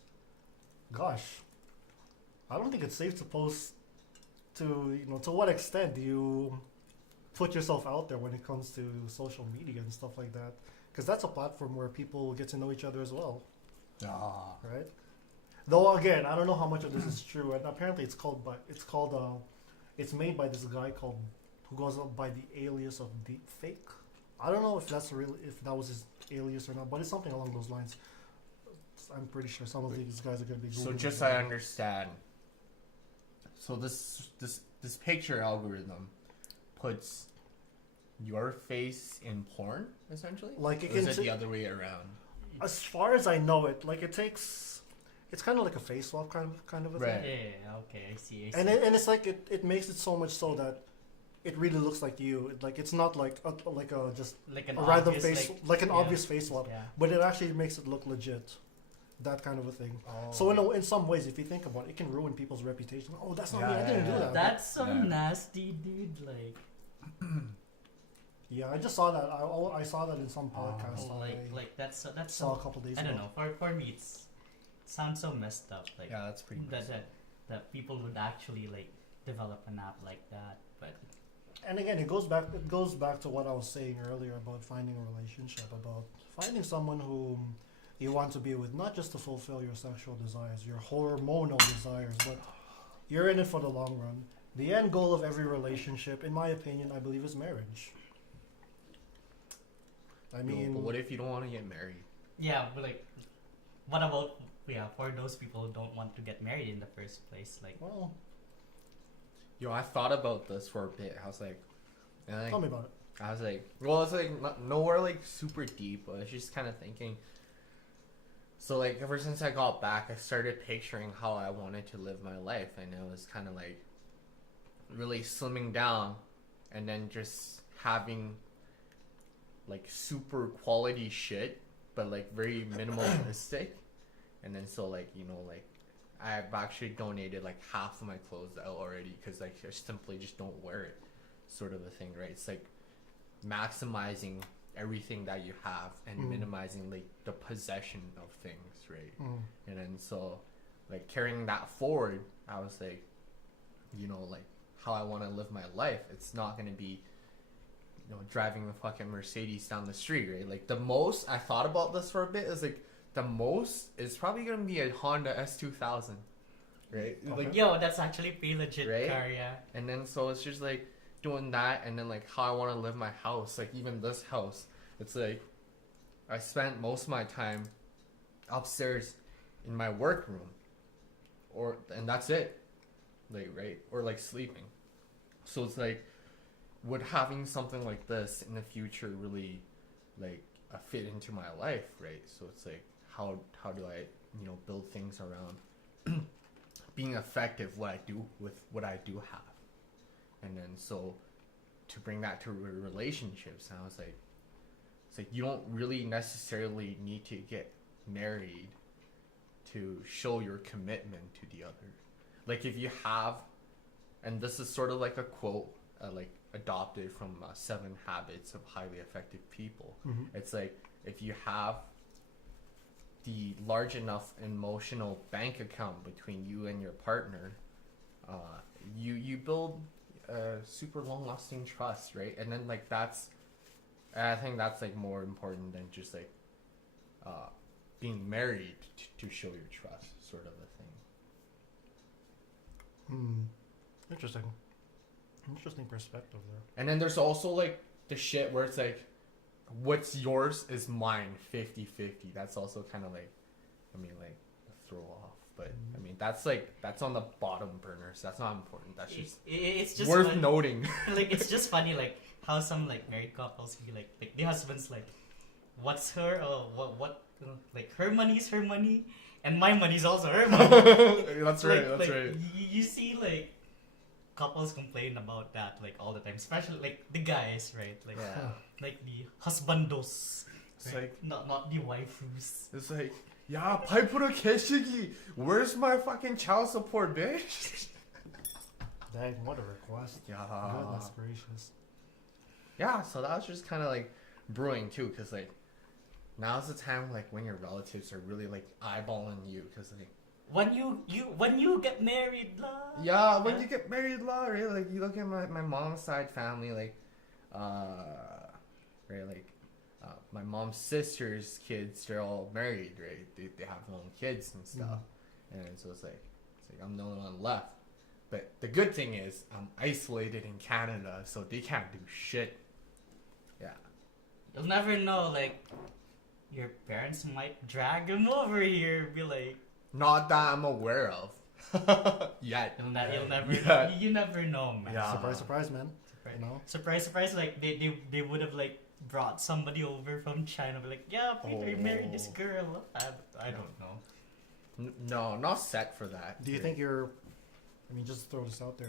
gosh, I don't think it's safe to post to to what extent do you put yourself out there when it comes to social media and stuff like that, because that's a platform where people get to know each other as well, right? Though again, I don't know how much of this is true, and apparently it's made by this guy who goes up by the alias of Deepfake. I don't know if if that was his alias or not, but it's something along those lines. I'm pretty sure some of these guys are going to be. So just so I understand. So this picture algorithm puts your face in porn, essentially? Like or is it the other way around? As far as I know it, like it's kind of like a face swap kind of a Right. thing. Yeah, okay, I see. And it's like it makes it so much so that it really looks like you. It's not like a just like an a random obvious, face, like an obvious face swap, Yeah. but it actually makes it look legit. That kind of a thing. Oh. So in some ways, if you think about it, it can ruin people's reputation. Oh, that's not me. I didn't do that. That's so Yeah. nasty, dude. Like, Yeah, I just saw that. I saw that in some podcast. that's saw a so. couple days I ago. don't know. For me, it sounds so messed up. Like Yeah, that's pretty that people would actually like develop an app like that. But And again, it goes back to what I was saying earlier about finding a relationship, about finding someone whom you want to be with, not just to fulfill your sexual desires, your hormonal desires, but you're in it for the long run. The end goal of every relationship, in my opinion, I believe, is marriage. I mean, but what if you don't want to get married? yeah, but like, what about for those people who don't want to get married in the first place? Like, well, I thought about this for a bit. I was like, tell me about it. I was like, well, it's like nowhere like super deep, but I was just kind of thinking. So like ever since I got back, I started picturing how I wanted to live my life, and it was kind of like really slimming down, and then just having like super quality shit, but like very minimalistic. And then so like like I've actually donated like half of my clothes out already because like I simply just don't wear it, sort of a thing, right? It's like maximizing everything that you have and minimizing like the possession of things, right? And then so like carrying that forward, I was like, like how I want to live my life. It's not going to be driving a fucking Mercedes down the street, right? Like the most I thought about this for a bit is like the most is probably going to be a Honda S2000, right? Okay. Like yo, that's actually pretty legit Right? car, yeah. and then so it's just like doing that, and then like how I want to live my house, like even this house, it's like I spent most of my time upstairs in my workroom, and that's it, like, right? Or like sleeping. So it's like, would having something like this in the future really like fit into my life, right? So it's like how do I build things around being effective what I do with what I do have. And then so to bring that to relationships, and I was like, it's like you don't really necessarily need to get married to show your commitment to the other. Like if you have, and this is sort of like a quote like adopted from 7 Habits of Highly Effective People. It's like if you have the large enough emotional bank account between you and your partner, you build super long lasting trust, right? And then like I think that's like more important than just like being married to show your trust, sort of a thing. Interesting perspective there. And then there's also like the shit where it's like what's yours is mine 50-50. That's also kind of like, I mean, like a throw off, but I mean that's on the bottom burners. That's not important. That's just It's just worth funny. noting. Like it's just funny, like how some like married couples be like the husband's like, what's her what like her money's her money and my money's also her money. That's right. That's like, right. You see like couples complain about that like all the time, especially like the guys, right? Like Yeah. like the husbandos. It's like, not the waifus. it's like, yeah, 파이프로 개시기. Where's my fucking child support, bitch? Dang, what a request. Yeah. Goodness gracious. Yeah, so that was just kind of like brewing too, cause like now's the time like when your relatives are really like eyeballing you, cause like When you get married, lah. yeah, when you get married, lah, right? Like you look at my mom's side family, like right, like my mom's sister's kids, they're all married, right? They have their own kids and stuff, and so it's like I'm the only one left. But the good thing is I'm isolated in Canada, so they can't do shit. Yeah. You'll never know. Like, your parents might drag him over here. Be like, Not that I'm aware of. Yet. you'll never. Yeah. You never know, man. Yeah. Surprise, surprise, man. Surprise. You know? Surprise. Like they would have like brought somebody over from China. Be like, yeah, Peter married this girl. I don't know. No, not set for that. Do you think you're, I mean, just throw this out there,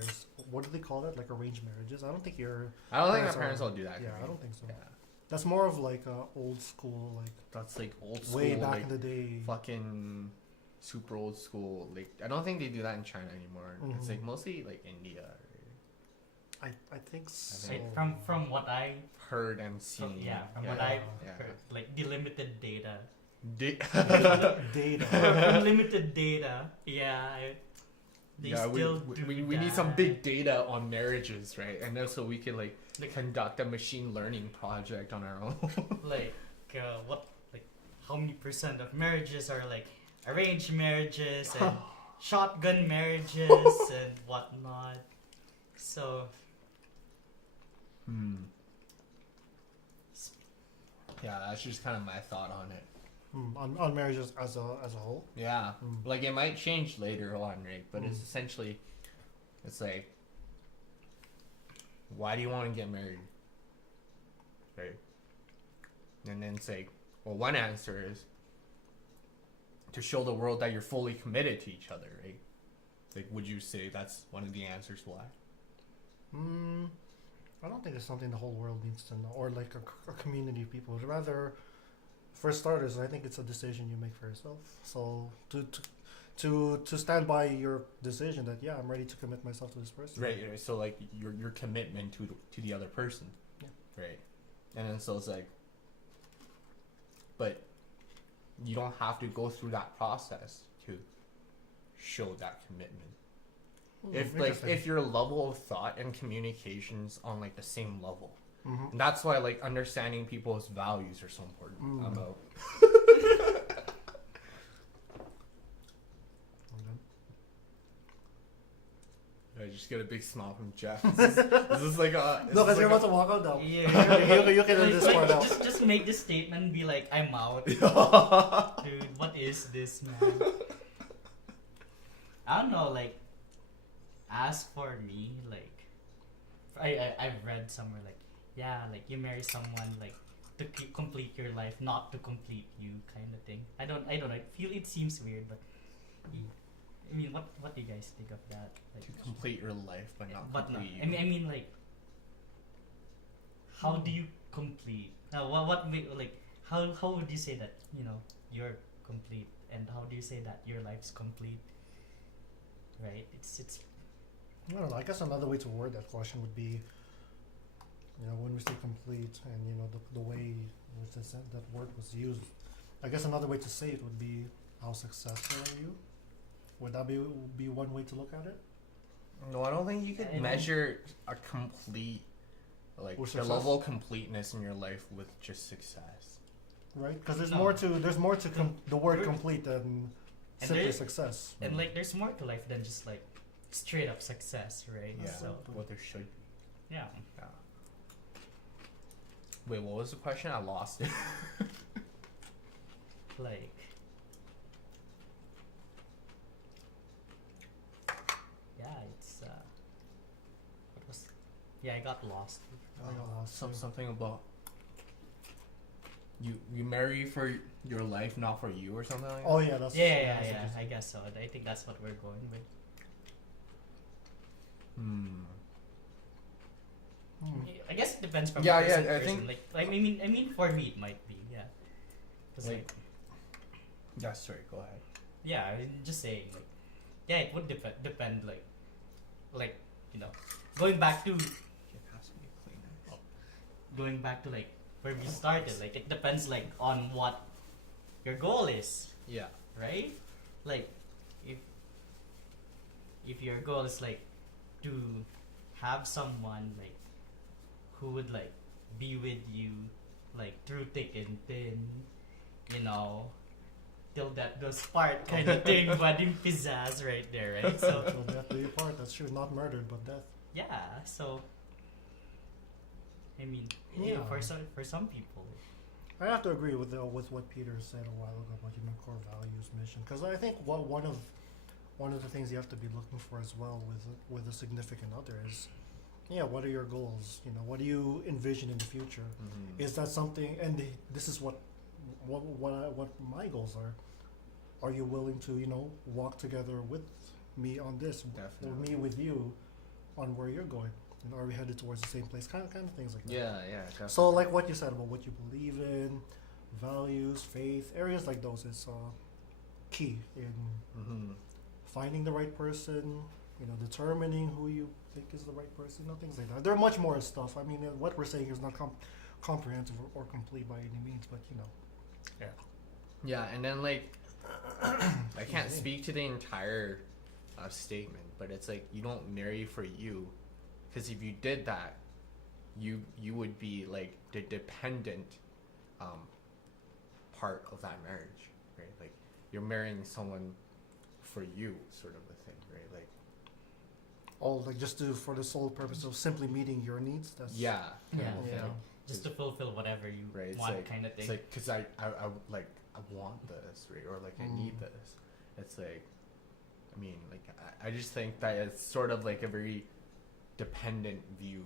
what do they call that? Like arranged marriages? I don't think you're. I don't think my parents parents are- will do that. Yeah, to me. I don't think so. Yeah. That's more of like old school, like That's like old school. way back like, in the day. fucking super old school. Like I don't think they do that in China anymore. It's like mostly like India. Right? I think so. think From what I Heard and seen. from what I Yeah. heard, like the limited data. Data. From limited data, they Yeah, still we do need some that. big data on marriages, right? And then so we can like Like- conduct a machine learning project on our own. like how many percent of marriages are like arranged marriages and shotgun marriages and whatnot. So Yeah, that's just kind of my thought on it. On marriages as a whole. Yeah, like it might change later on, right? But it's essentially, it's like, why do you want to get married, right? And then say, well, one answer is to show the world that you're fully committed to each other, right? Like, would you say that's one of the answers why? I don't think it's something the whole world needs to know, or like a community of people. Rather, for starters, I think it's a decision you make for yourself. So to stand by your decision that I'm ready to commit myself to this person. Right. So like your commitment to the other person. Yeah. Right. And then so it's like, but you don't have to go through that process to show that commitment. If your level of thought and communications on like the same level. And that's why like understanding people's values are so important. I'm out. I just get a big smile from Jeff. This is like a No, because you're about to walk out now. yeah, You can end this part out. just make this statement and be like, I'm out. Dude, what is this, man? I don't know, like, as for me, like, I've read somewhere, like, like, you marry someone, like, to complete your life, not to complete you, kind of thing. I don't know, I feel it seems weird, but, I mean, what do you guys think of that? Like, to complete your life, but not complete you. I mean, like, how do you complete? Like, how would you say that, you're complete, and how do you say that your life's complete? Right? It's. I don't know. I guess another way to word that question would be, when we say complete, and the way that word was used. I guess another way to say it would be, how successful are you? Would that be one way to look at it? No, I don't think you could measure a complete, like With the success? level of completeness in your life with just success. Right? Because there's No. more to the word Word- complete than And simply there- success. And, like, there's more to life than just, like, straight up success, right? Yeah, So, what there should be. yeah. Yeah. Wait, what was the question? I lost it. Like. Yeah, it's, what was. Yeah, I got lost. I got lost too. Something about you marry for your life, not for you, or something like that. Oh yeah, that's Yeah, that's what you I guess so. I think that's what we're going with. I guess it depends from Yeah, person yeah, I to person. think- Like, I mean, for me it might be, yeah. 'Cause, Like, yeah, sorry, go ahead. yeah, I'm just saying, like, yeah, it would depend, like, you know, going back to Here, pass me a Kleenex. going back to like where we started. Like, it depends, like, on what your goal is, Yeah. right? Like, if your goal is like to have someone like who would like be with you like through thick and thin, you know, till that goes part kind of thing, wedding pizzazz right there, right? So Till death do you part. That's true. Not murdered, but death. yeah, so I mean, Yeah. for some people, I have to agree with what Peter said a while ago about core values, mission. Because I think one of the things you have to be looking for as well with a significant other is, yeah, what are your goals? You know, what do you envision in the future? Mm-hmm. Is that something? And this is what my goals are. Are you willing to walk together with me on this, or Definitely. me with you, on where you're going? You know, are we headed towards the same place? Kind of things like that. Yeah, definitely. So, like what you said about what you believe in, values, faith, areas like those is key in Mm-hmm. finding the right person. You know, determining who you think is the right person. You know, things like that. There are much more stuff. I mean, what we're saying is not comprehensive or complete by any means, but Yeah, and then like, I can't speak to the entire statement, but it's like you don't marry for you, because if you did that, you would be like the dependent part of that marriage, right? Like you're marrying someone for you, sort of a thing, right? Like like just for the sole purpose of simply meeting your needs. That's yeah, Yeah. kind of Yeah. thing. just to fulfill whatever you Right, it's want, like- kind of thing. It's like because I like I want this, right? Or like I need this. It's like, I mean, like I just think that it's sort of like a very dependent view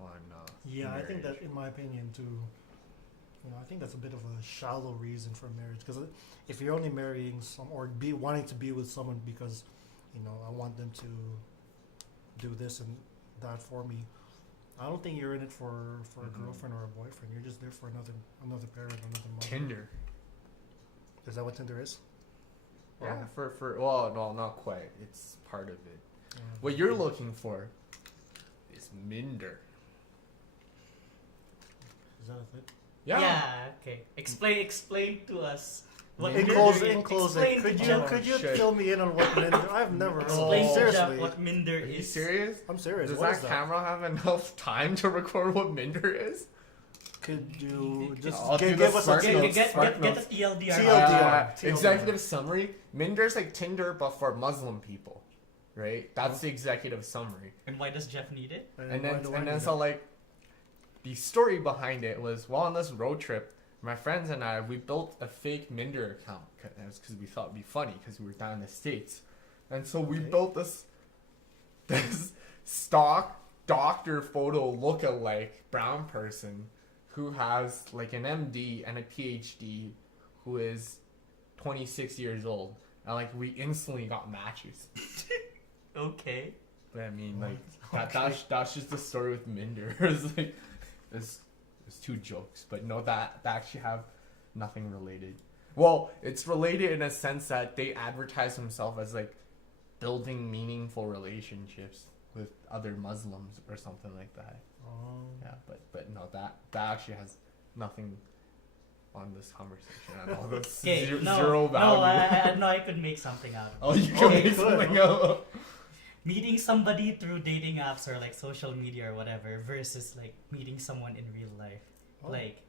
on. Yeah, I think marriage. that, in my opinion, too. I think that's a bit of a shallow reason for marriage. Because if you're only marrying wanting to be with someone because, I want them to do this and that for me, I don't think you're in it for a girlfriend or a boyfriend. You're just there for another parent, another mother. Tinder. Is that what Tinder is? Yeah, for well, no, not quite. It's part of it. Yeah. What you're looking for is Minder. Is that a thing? Yeah. Okay. Explain to us. What In Minder closing, explain could to you Jeff- Shit. fill me in on what Minder? I've never heard. explain to Jeff Seriously, what Minder Are you is? serious? I'm serious. Does What that is that? camera have enough time to record what Minder is? Could you just I'll do give the us a Spark Get, notes, get, Spark get, get notes. the TLDR. TLDR. Executive summary. Minder's like Tinder, but for Muslim people, right? That's the executive summary. And why does Jeff need it? And why do I then need so it? like, the story behind it was, while on this road trip, my friends and I, we built a fake Minder account because we thought it'd be funny because we were down in the States, and so we Okay. built this stock doctor photo look-alike brown person who has like an MD and a PhD, who is 26 years old, and like we instantly got matches. Okay. But I mean, like that's just the story with Minder. It's like it's two jokes, but no, that actually have nothing related. Well, it's related in a sense that they advertise themselves as like building meaningful relationships with other Muslims or something like that. Yeah, but no, that actually has nothing on this conversation at all. That's Okay. zero value. No, I could make something out of it. Oh, you can Okay, make good. something out. Meeting somebody through dating apps or like social media or whatever versus like meeting someone in real life. Oh. Like,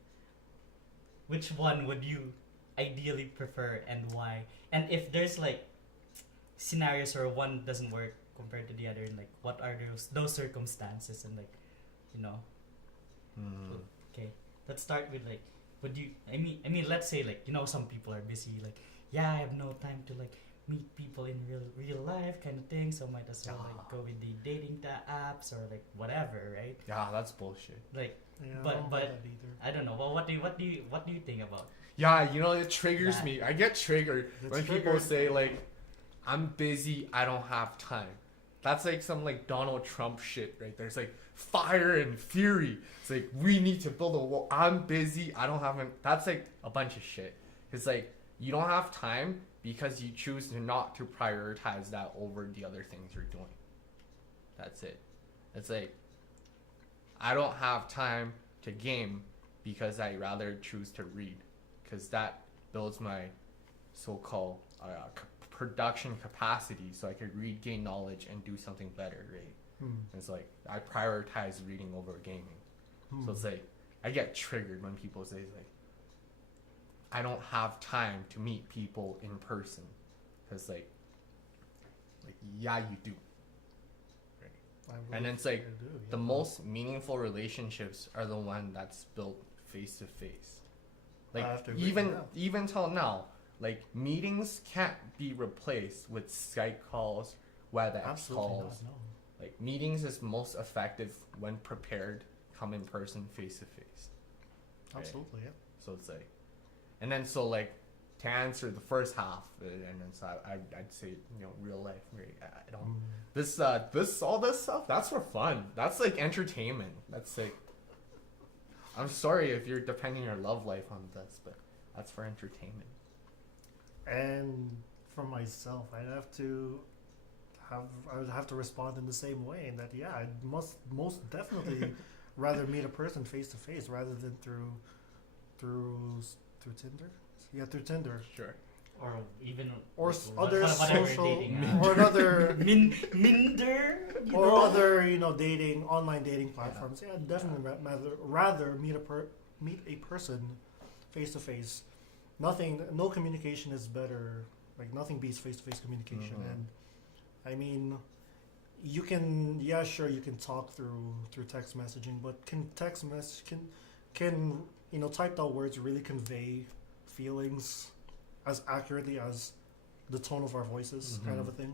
which one would you ideally prefer and why? And if there's like scenarios where one doesn't work compared to the other, and like what are those circumstances, and like, okay, let's start with like, would you? I mean, let's say like, some people are busy, like, yeah, I have no time to like meet people in real life kind of thing, so might as well like go with the dating apps or like whatever, right? Yeah, that's bullshit. Like, Yeah, But- I don't but- know that either. I don't know. Well, what do you think about? Yeah, it triggers That- me. I get triggered It's when people triggered. say like, "I'm busy, I don't have time." That's like some like Donald Trump shit, right? There's like fire and fury. It's like we need to build a wall. I'm busy, I don't have. That's like a bunch of shit. It's like you don't have time because you choose to not to prioritize that over the other things you're doing. That's it. It's like I don't have time to game because I rather choose to read because that builds my so-called production capacity so I could read, gain knowledge, and do something better, right? It's like I prioritize reading over gaming. So it's like I get triggered when people say like I don't have time to meet people in person because like yeah you do. And then it's like the most meaningful relationships are the one that's built face to face. Like even till now, like meetings can't be replaced with Skype calls, WebEx calls. Not, no. Like meetings is most effective when prepared, come in person, face to face. Absolutely, yeah. So it's like, and then so like to answer the first half, and then so I'd say real life. Right? I don't this all this stuff. That's for fun. That's like entertainment. That's like. I'm sorry if you're depending your love life on this, but that's for entertainment. And for myself, I would have to respond in the same way, in that I'd most definitely rather meet a person face to face rather than through Tinder. Yeah, through Tinder. Sure. Or even Other social dating or other Minder or other online dating platforms. Yeah, definitely rather meet a person face to face. No communication is better. Like nothing beats face to face communication. And I mean, you can you can talk through text messaging, but can text message can typed out words really convey feelings as accurately as the tone of our voices, kind of a thing?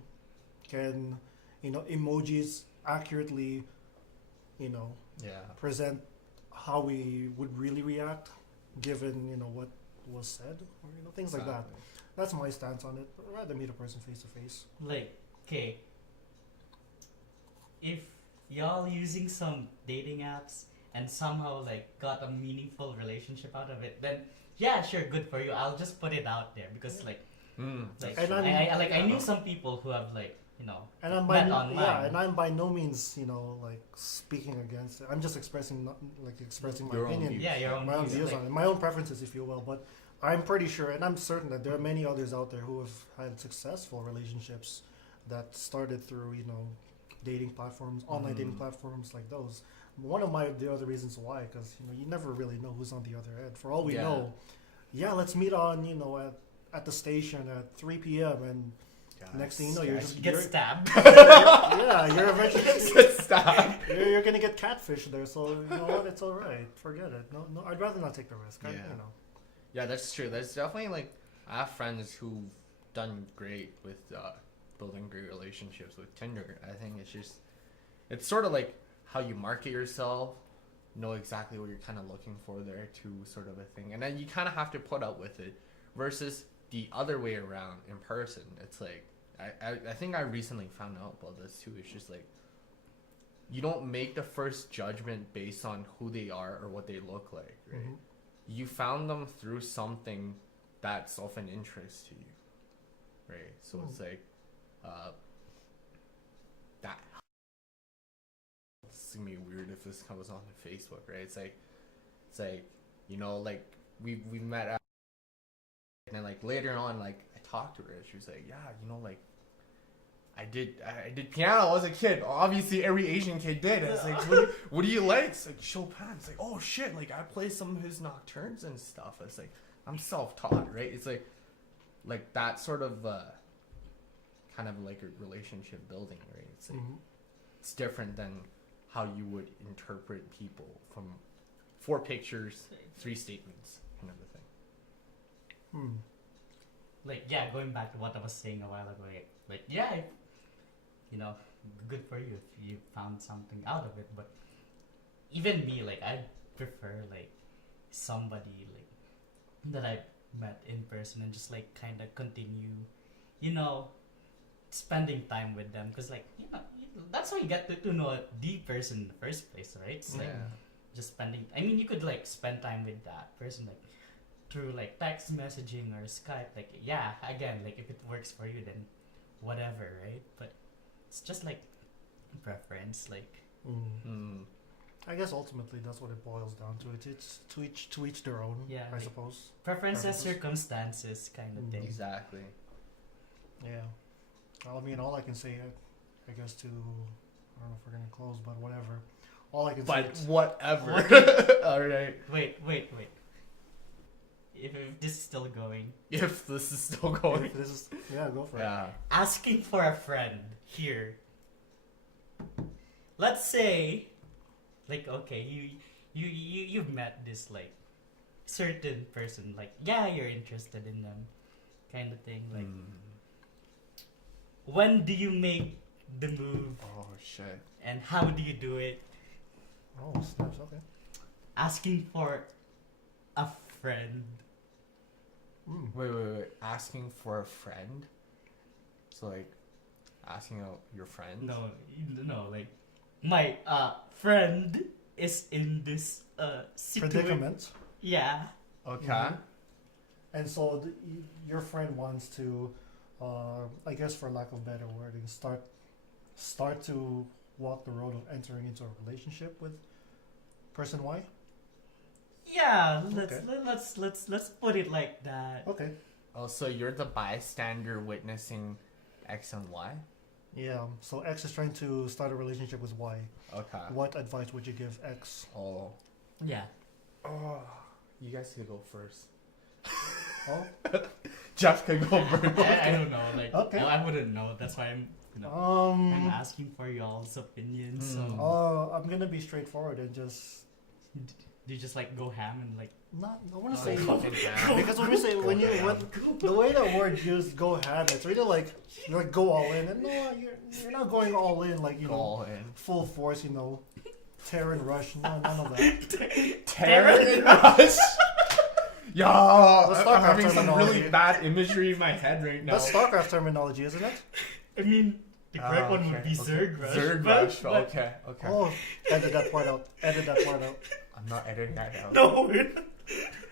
Can emojis accurately present how we would really react given what was said, or things like that? That's my stance on it. I'd rather meet a person face to face. Like, okay, if y'all using some dating apps and somehow like got a meaningful relationship out of it, then yeah, sure, good for you. I'll just put it out there because I knew some people who have and I'm met online. and I'm by no means speaking against it. I'm just expressing my opinion. Your own my own views, views on it, my own preferences, if you will. But I'm pretty sure, and I'm certain that there are many others out there who have had successful relationships that started through dating platforms, online dating platforms like those. One of the other reasons why, because you never really know who's on the other end. For all we know, let's meet on at the station at 3 p.m. and next thing you know, you're stabbed. You're eventually Get stabbed. You're gonna get catfished there. So you know what? It's all right. Forget it. No, I'd rather not take the risk. Yeah, that's true. There's definitely I have friends who've done great with building great relationships with Tinder. I think it's sort of like how you market yourself, know exactly what you're kind of looking for there too, sort of a thing. And then you kind of have to put up with it versus the other way around in person. It's like, I think I recently found out about this too. It's just like, you don't make the first judgment based on who they are or what they look like, right? Mm-hmm. You found them through something that's of an interest to you, right? So it's like, that. It's gonna be weird if this comes on Facebook, right? It's like we met at, and then later on I talked to her and she was like, I did piano as a kid. Obviously every Asian kid did. And it's like, what do you like? It's like Chopin. It's like, oh shit, I play some of his nocturnes and stuff. It's like, I'm self-taught, right? It's like that sort of kind of like a relationship building, right? It's like it's different than how you would interpret people from 4 pictures, 3 statements, kind of a thing. Going back to what I was saying a while ago, good for you if you found something out of it. But even me, I prefer somebody that I met in person and just kind of continue, spending time with them, because that's how you get to know the person in the first place, right? It's just spending. I mean, you could spend time with that person through like text messaging or Skype, like yeah, again, like if it works for you, then whatever, right? But it's just like preference, like I guess ultimately that's what it boils down to. It's to each their own. Yeah, I like- suppose. preferences, Preferences. circumstances, kind of thing. Exactly. Yeah. I mean, all I can say, I guess to, I don't know if we're gonna close, but whatever. All I can say. But whatever. All right. Wait. If this is still going, If this is still going. If this is, yeah, go for it. Yeah. asking for a friend here. Let's say, like, okay, you've met this like certain person, like yeah, you're interested in them, kind of thing. Like, when do you make the move, Oh shit. and how do you do it? Oh, snaps. Okay. Asking for a friend. Wait. Asking for a friend? So like, asking out your friends? No, like my friend is in this situation. Predicament. Yeah. Okay. And so your friend wants to, I guess for lack of better wording, start to walk the road of entering into a relationship with person Y. Yeah, Okay. let's put it like that. Okay. Oh, so you're the bystander witnessing X and Y? Yeah. So X is trying to start a relationship with Y. Okay. What advice would you give X? Oh. Yeah. Oh. You guys can go first. Oh. Jeff can go first. I don't know, like Okay. I wouldn't know. That's why I'm I'm asking for y'all's opinions. So I'm gonna be straightforward and just do you just like go ham and like not. I want to Oh, say fucking ham. because when we say when you the way that word used go ham, it's really like you like go all in, and no, you're not going all in like Go all in. full force, tear and rush. No, none of that. Terran Rush. Yeah, Let's I'm talk having about some terminology. really bad imagery in my head right now. That's StarCraft terminology, isn't it? I mean the correct one would be Zerg Rush. Zerg but- Rush. but- Okay. Oh, edit that part out. Edit that part out. I'm not editing that out. No, we're not.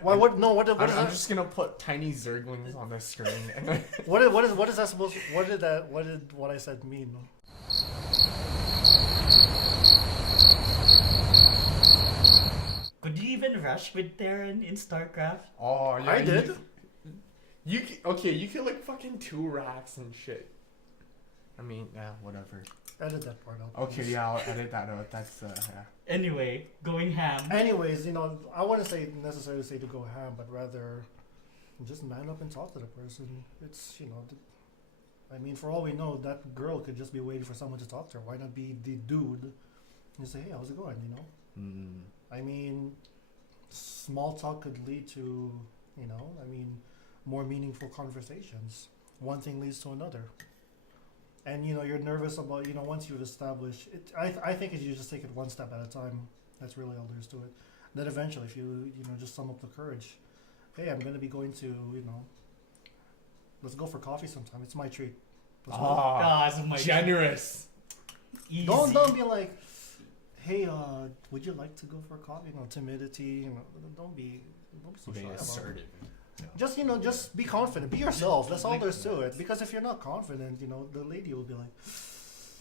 Why? What? No. What is I'm that? just gonna put tiny Zerglings on the screen. And What is that supposed? What did what I said mean? Could you even rush with Terran in StarCraft? oh, yeah, I did. You can like fucking 2 racks and shit. I mean, yeah, whatever. Edit that part out. Okay, please. yeah, I'll edit that out. That's yeah. Anyway, going ham. Anyways, I wouldn't say necessarily say to go ham, but rather just man up and talk to the person. It's I mean, for all we know, that girl could just be waiting for someone to talk to her. Why not be the dude and say, hey, how's it going? I mean, small talk could lead to, more meaningful conversations. One thing leads to another. And, you're nervous about, once you've established it, I think if you just take it one step at a time, that's really all there is to it. Then eventually, if you, just sum up the courage, hey, I'm going to be going to, let's go for coffee sometime. It's my treat. Let's go. Ah, it's my generous. Easy. Don't be like, hey, would you like to go for coffee? Timidity. Don't be so shy Being about it. assertive. Just just be confident. Be yourself. That's all there's to it. Because if you're not confident, the lady will be like,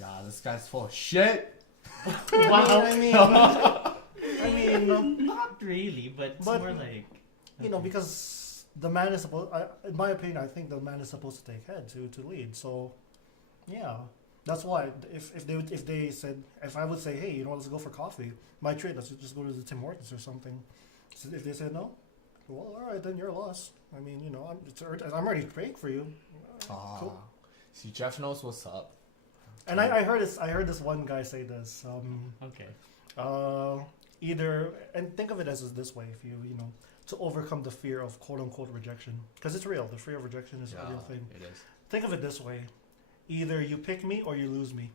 Yeah, this guy's full of shit. Wow. I mean, Not really, but it's But- more like because the man is supposed. In my opinion, I think the man is supposed to take head to lead. So, yeah, that's why if I would say, hey, let's go for coffee. My treat. Let's just go to the Tim Hortons or something. So if they said no, well, all right, then you're lost. I mean, I'm already praying for you. Ah, Cool. see, Jeff knows what's up. And I heard this. I heard this one guy say this. okay. Either and think of it as this way: if you to overcome the fear of quote unquote rejection, because it's real. The fear of rejection is a real thing. It is. Think of it this way: either you pick me or you lose me.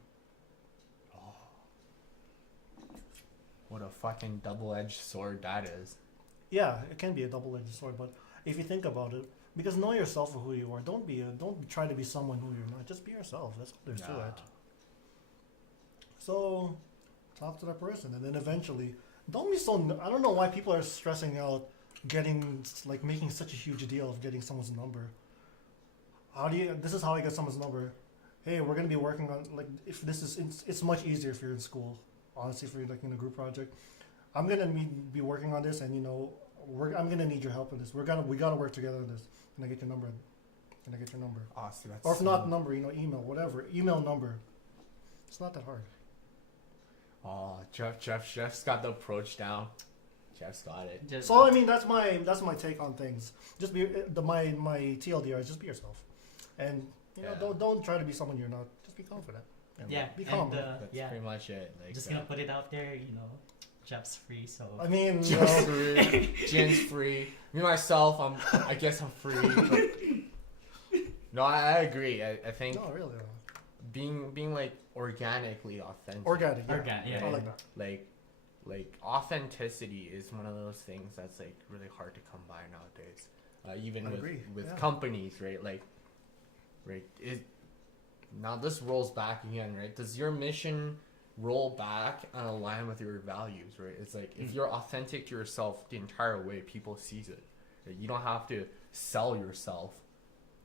What a fucking double-edged sword that is. Yeah, it can be a double-edged sword, but if you think about it, because know yourself for who you are. Don't try to be someone who you're not. Just be yourself. That's all there's to it. So, talk to that person, and then eventually, don't be so. I don't know why people are stressing out. making such a huge deal of getting someone's number. This is how I get someone's number. Hey, we're gonna be working on if this is it's much easier if you're in school. Honestly, if you're like in a group project, I'm gonna be working on this, and I'm gonna need your help in this. We gotta work together on this. Can I get your number? Can I get your number? Awesome. Or if not number, email, whatever. Email number. It's not that hard. Oh, Jeff's got the approach down. Jeff's got it. So I mean, that's my take on things. Just be my TLDR is just be yourself, and don't try to be someone you're not. Just be confident. Yeah, be calm. That's pretty much it. Like, just gonna put it out there. Jeff's free, so I mean, Jeff's free. Jen's free. Me myself, I guess I'm free. But no, I agree. I think no, really, being like organically authentic. organic, yeah. I like that. Like authenticity is one of those things that's like really hard to come by nowadays. Even with companies, right? Now this rolls back again, right? Does your mission roll back and align with your values, right? It's like if you're authentic to yourself the entire way, people sees it. Right? You don't have to sell yourself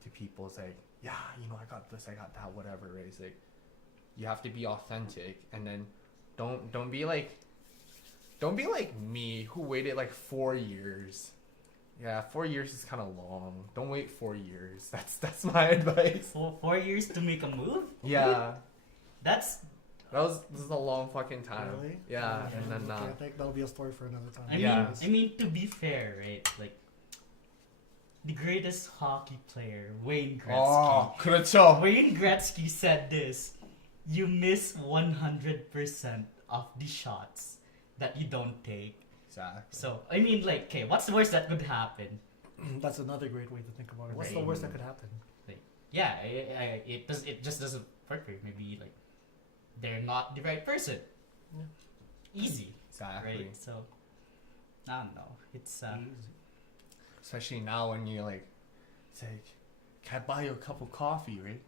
to people. It's like, yeah, I got this, I got that, whatever, right? It's like you have to be authentic, and then don't be like me who waited like 4 years. Yeah, 4 years is kind of long. Don't wait 4 years. That's my advice. 4 years to make a move? Yeah. This is a long fucking time. Really? Yeah, and then I think that'll be a story for another time. I mean, to be fair, right? Like the greatest hockey player, Wayne Gretzky. Oh, 그렇죠. Wayne Gretzky said this: "You miss 100% of the shots that you don't take." Exactly. So I mean, like, okay, what's the worst that could happen? That's another great way to think about it. What's the Right. worst that could happen? Like, yeah, it just doesn't work for you. Maybe like they're not the right person. Yeah. Easy, Exactly. right? So I don't know. It's Especially now when you like, it's like, can I buy you a cup of coffee, right?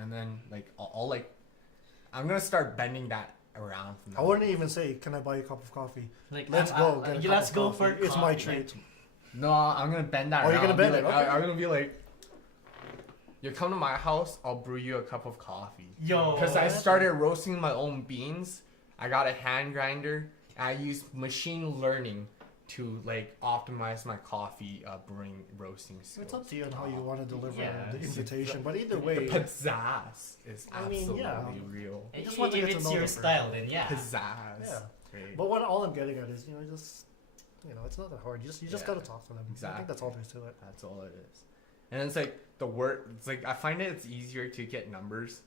And then like I'm gonna start bending that around. From I wouldn't even say, "Can I buy you a cup of coffee?" like Let's go. Get a cup let's of go coffee. for It's my coffee, treat. No, I'm gonna bend that. Oh, you're around. gonna bend Be it, like, okay. I'm gonna be like, you come to my house, I'll brew you a cup of coffee. Yo, Because I started roasting my own beans. I got a hand grinder. And I used machine learning to like optimize my coffee brewing roasting skills. It's up to you on how you want to deliver Yeah. the invitation, but either The way, pizzazz is I mean, absolutely yeah. real. I just want to if get to it's know your the style, person. then yeah. Pizzazz. Yeah. Right. But all I'm getting at is, it's not that hard. You just Yeah. gotta talk to them. I Exactly. think that's all there is to it. That's all it is. And it's like the word. It's like I find it's easier to get numbers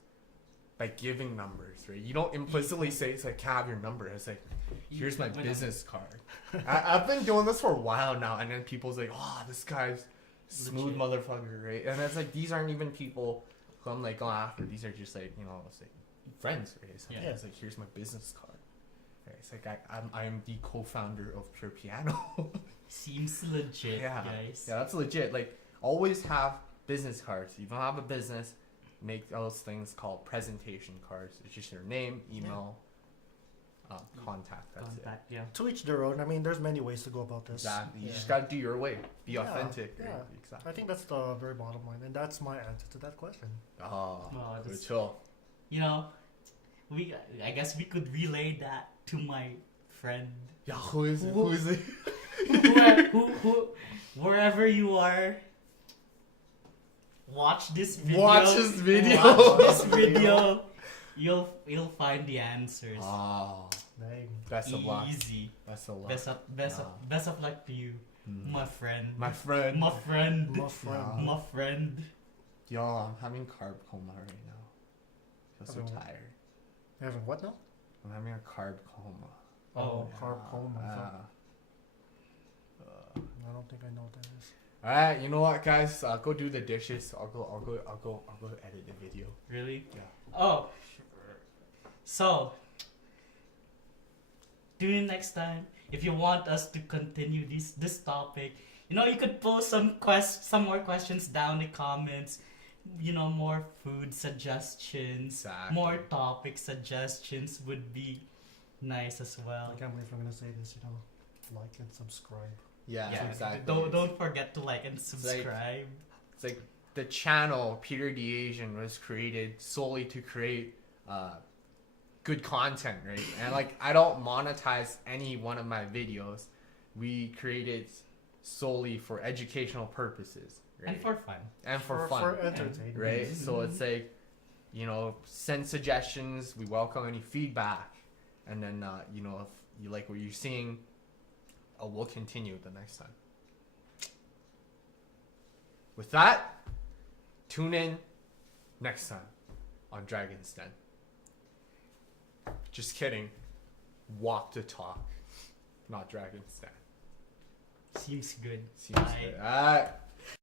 by giving numbers, right? You don't implicitly say it's like, "Can I have your number?" It's like, "Here's my business card." I've been doing this for a while now, and then people's like, "Oh, this guy's smooth Legit. motherfucker," right? And it's like these aren't even people who I'm like going after. These are just like it's like friends, right? It's like, Yeah. it's like, here's my business card. Right? It's like I'm the co-founder of Pure Piano. Seems legit, Yeah, guys. yeah, that's legit. Like, always have business cards. If you don't have a business, make those things called presentation cards. It's just your name, email, contact. That's Contact, yeah. To each their own. I mean, there's many ways to go about it. this. Exactly. You Yeah. just gotta do your way. Be Yeah, authentic. yeah. Right? Exactly. I think that's the very bottom line, and that's my answer to that question. Oh, Oh, good that's- chill. I guess we could relay that to my friend. Yeah, who is it? Who is it? Wherever you are, watch this video. Watch this video. Watch this video. You'll find the answers. Oh, Dang. best of luck. Easy. Best of luck. Best of luck to you, Mm. my friend. My friend. My friend. My friend. Yeah. My friend. Yo, I'm having carb coma right now. Feel so Having what? tired. Having what now? I'm having a carb coma. Oh, carb coma. Yeah. I don't think I know what that is. All right, you know what, guys? Go do the dishes. I'll go edit the video. Really? Yeah. Oh. So, tune in next time. If you want us to continue this topic, you could post some more questions down in the comments. More food suggestions, Exactly. more topic suggestions would be nice as well. I can't believe I'm gonna say this. Like and subscribe. Yeah, Yeah, exactly. Don't forget to like and subscribe. It's like the channel Peter the Asian was created solely to create good content, right? And like I don't monetize any one of my videos. We created solely for educational purposes, right? And for fun. And for fun, For entertainment. right? So it's like, you know, send suggestions. We welcome any feedback, and then you know, if you like what you're seeing, we'll continue the next time. With that, tune in next time on Dragon's Den. Just kidding. Wok the Talk, not Dragon's Den. Seems good. Seems Bye. good. All right.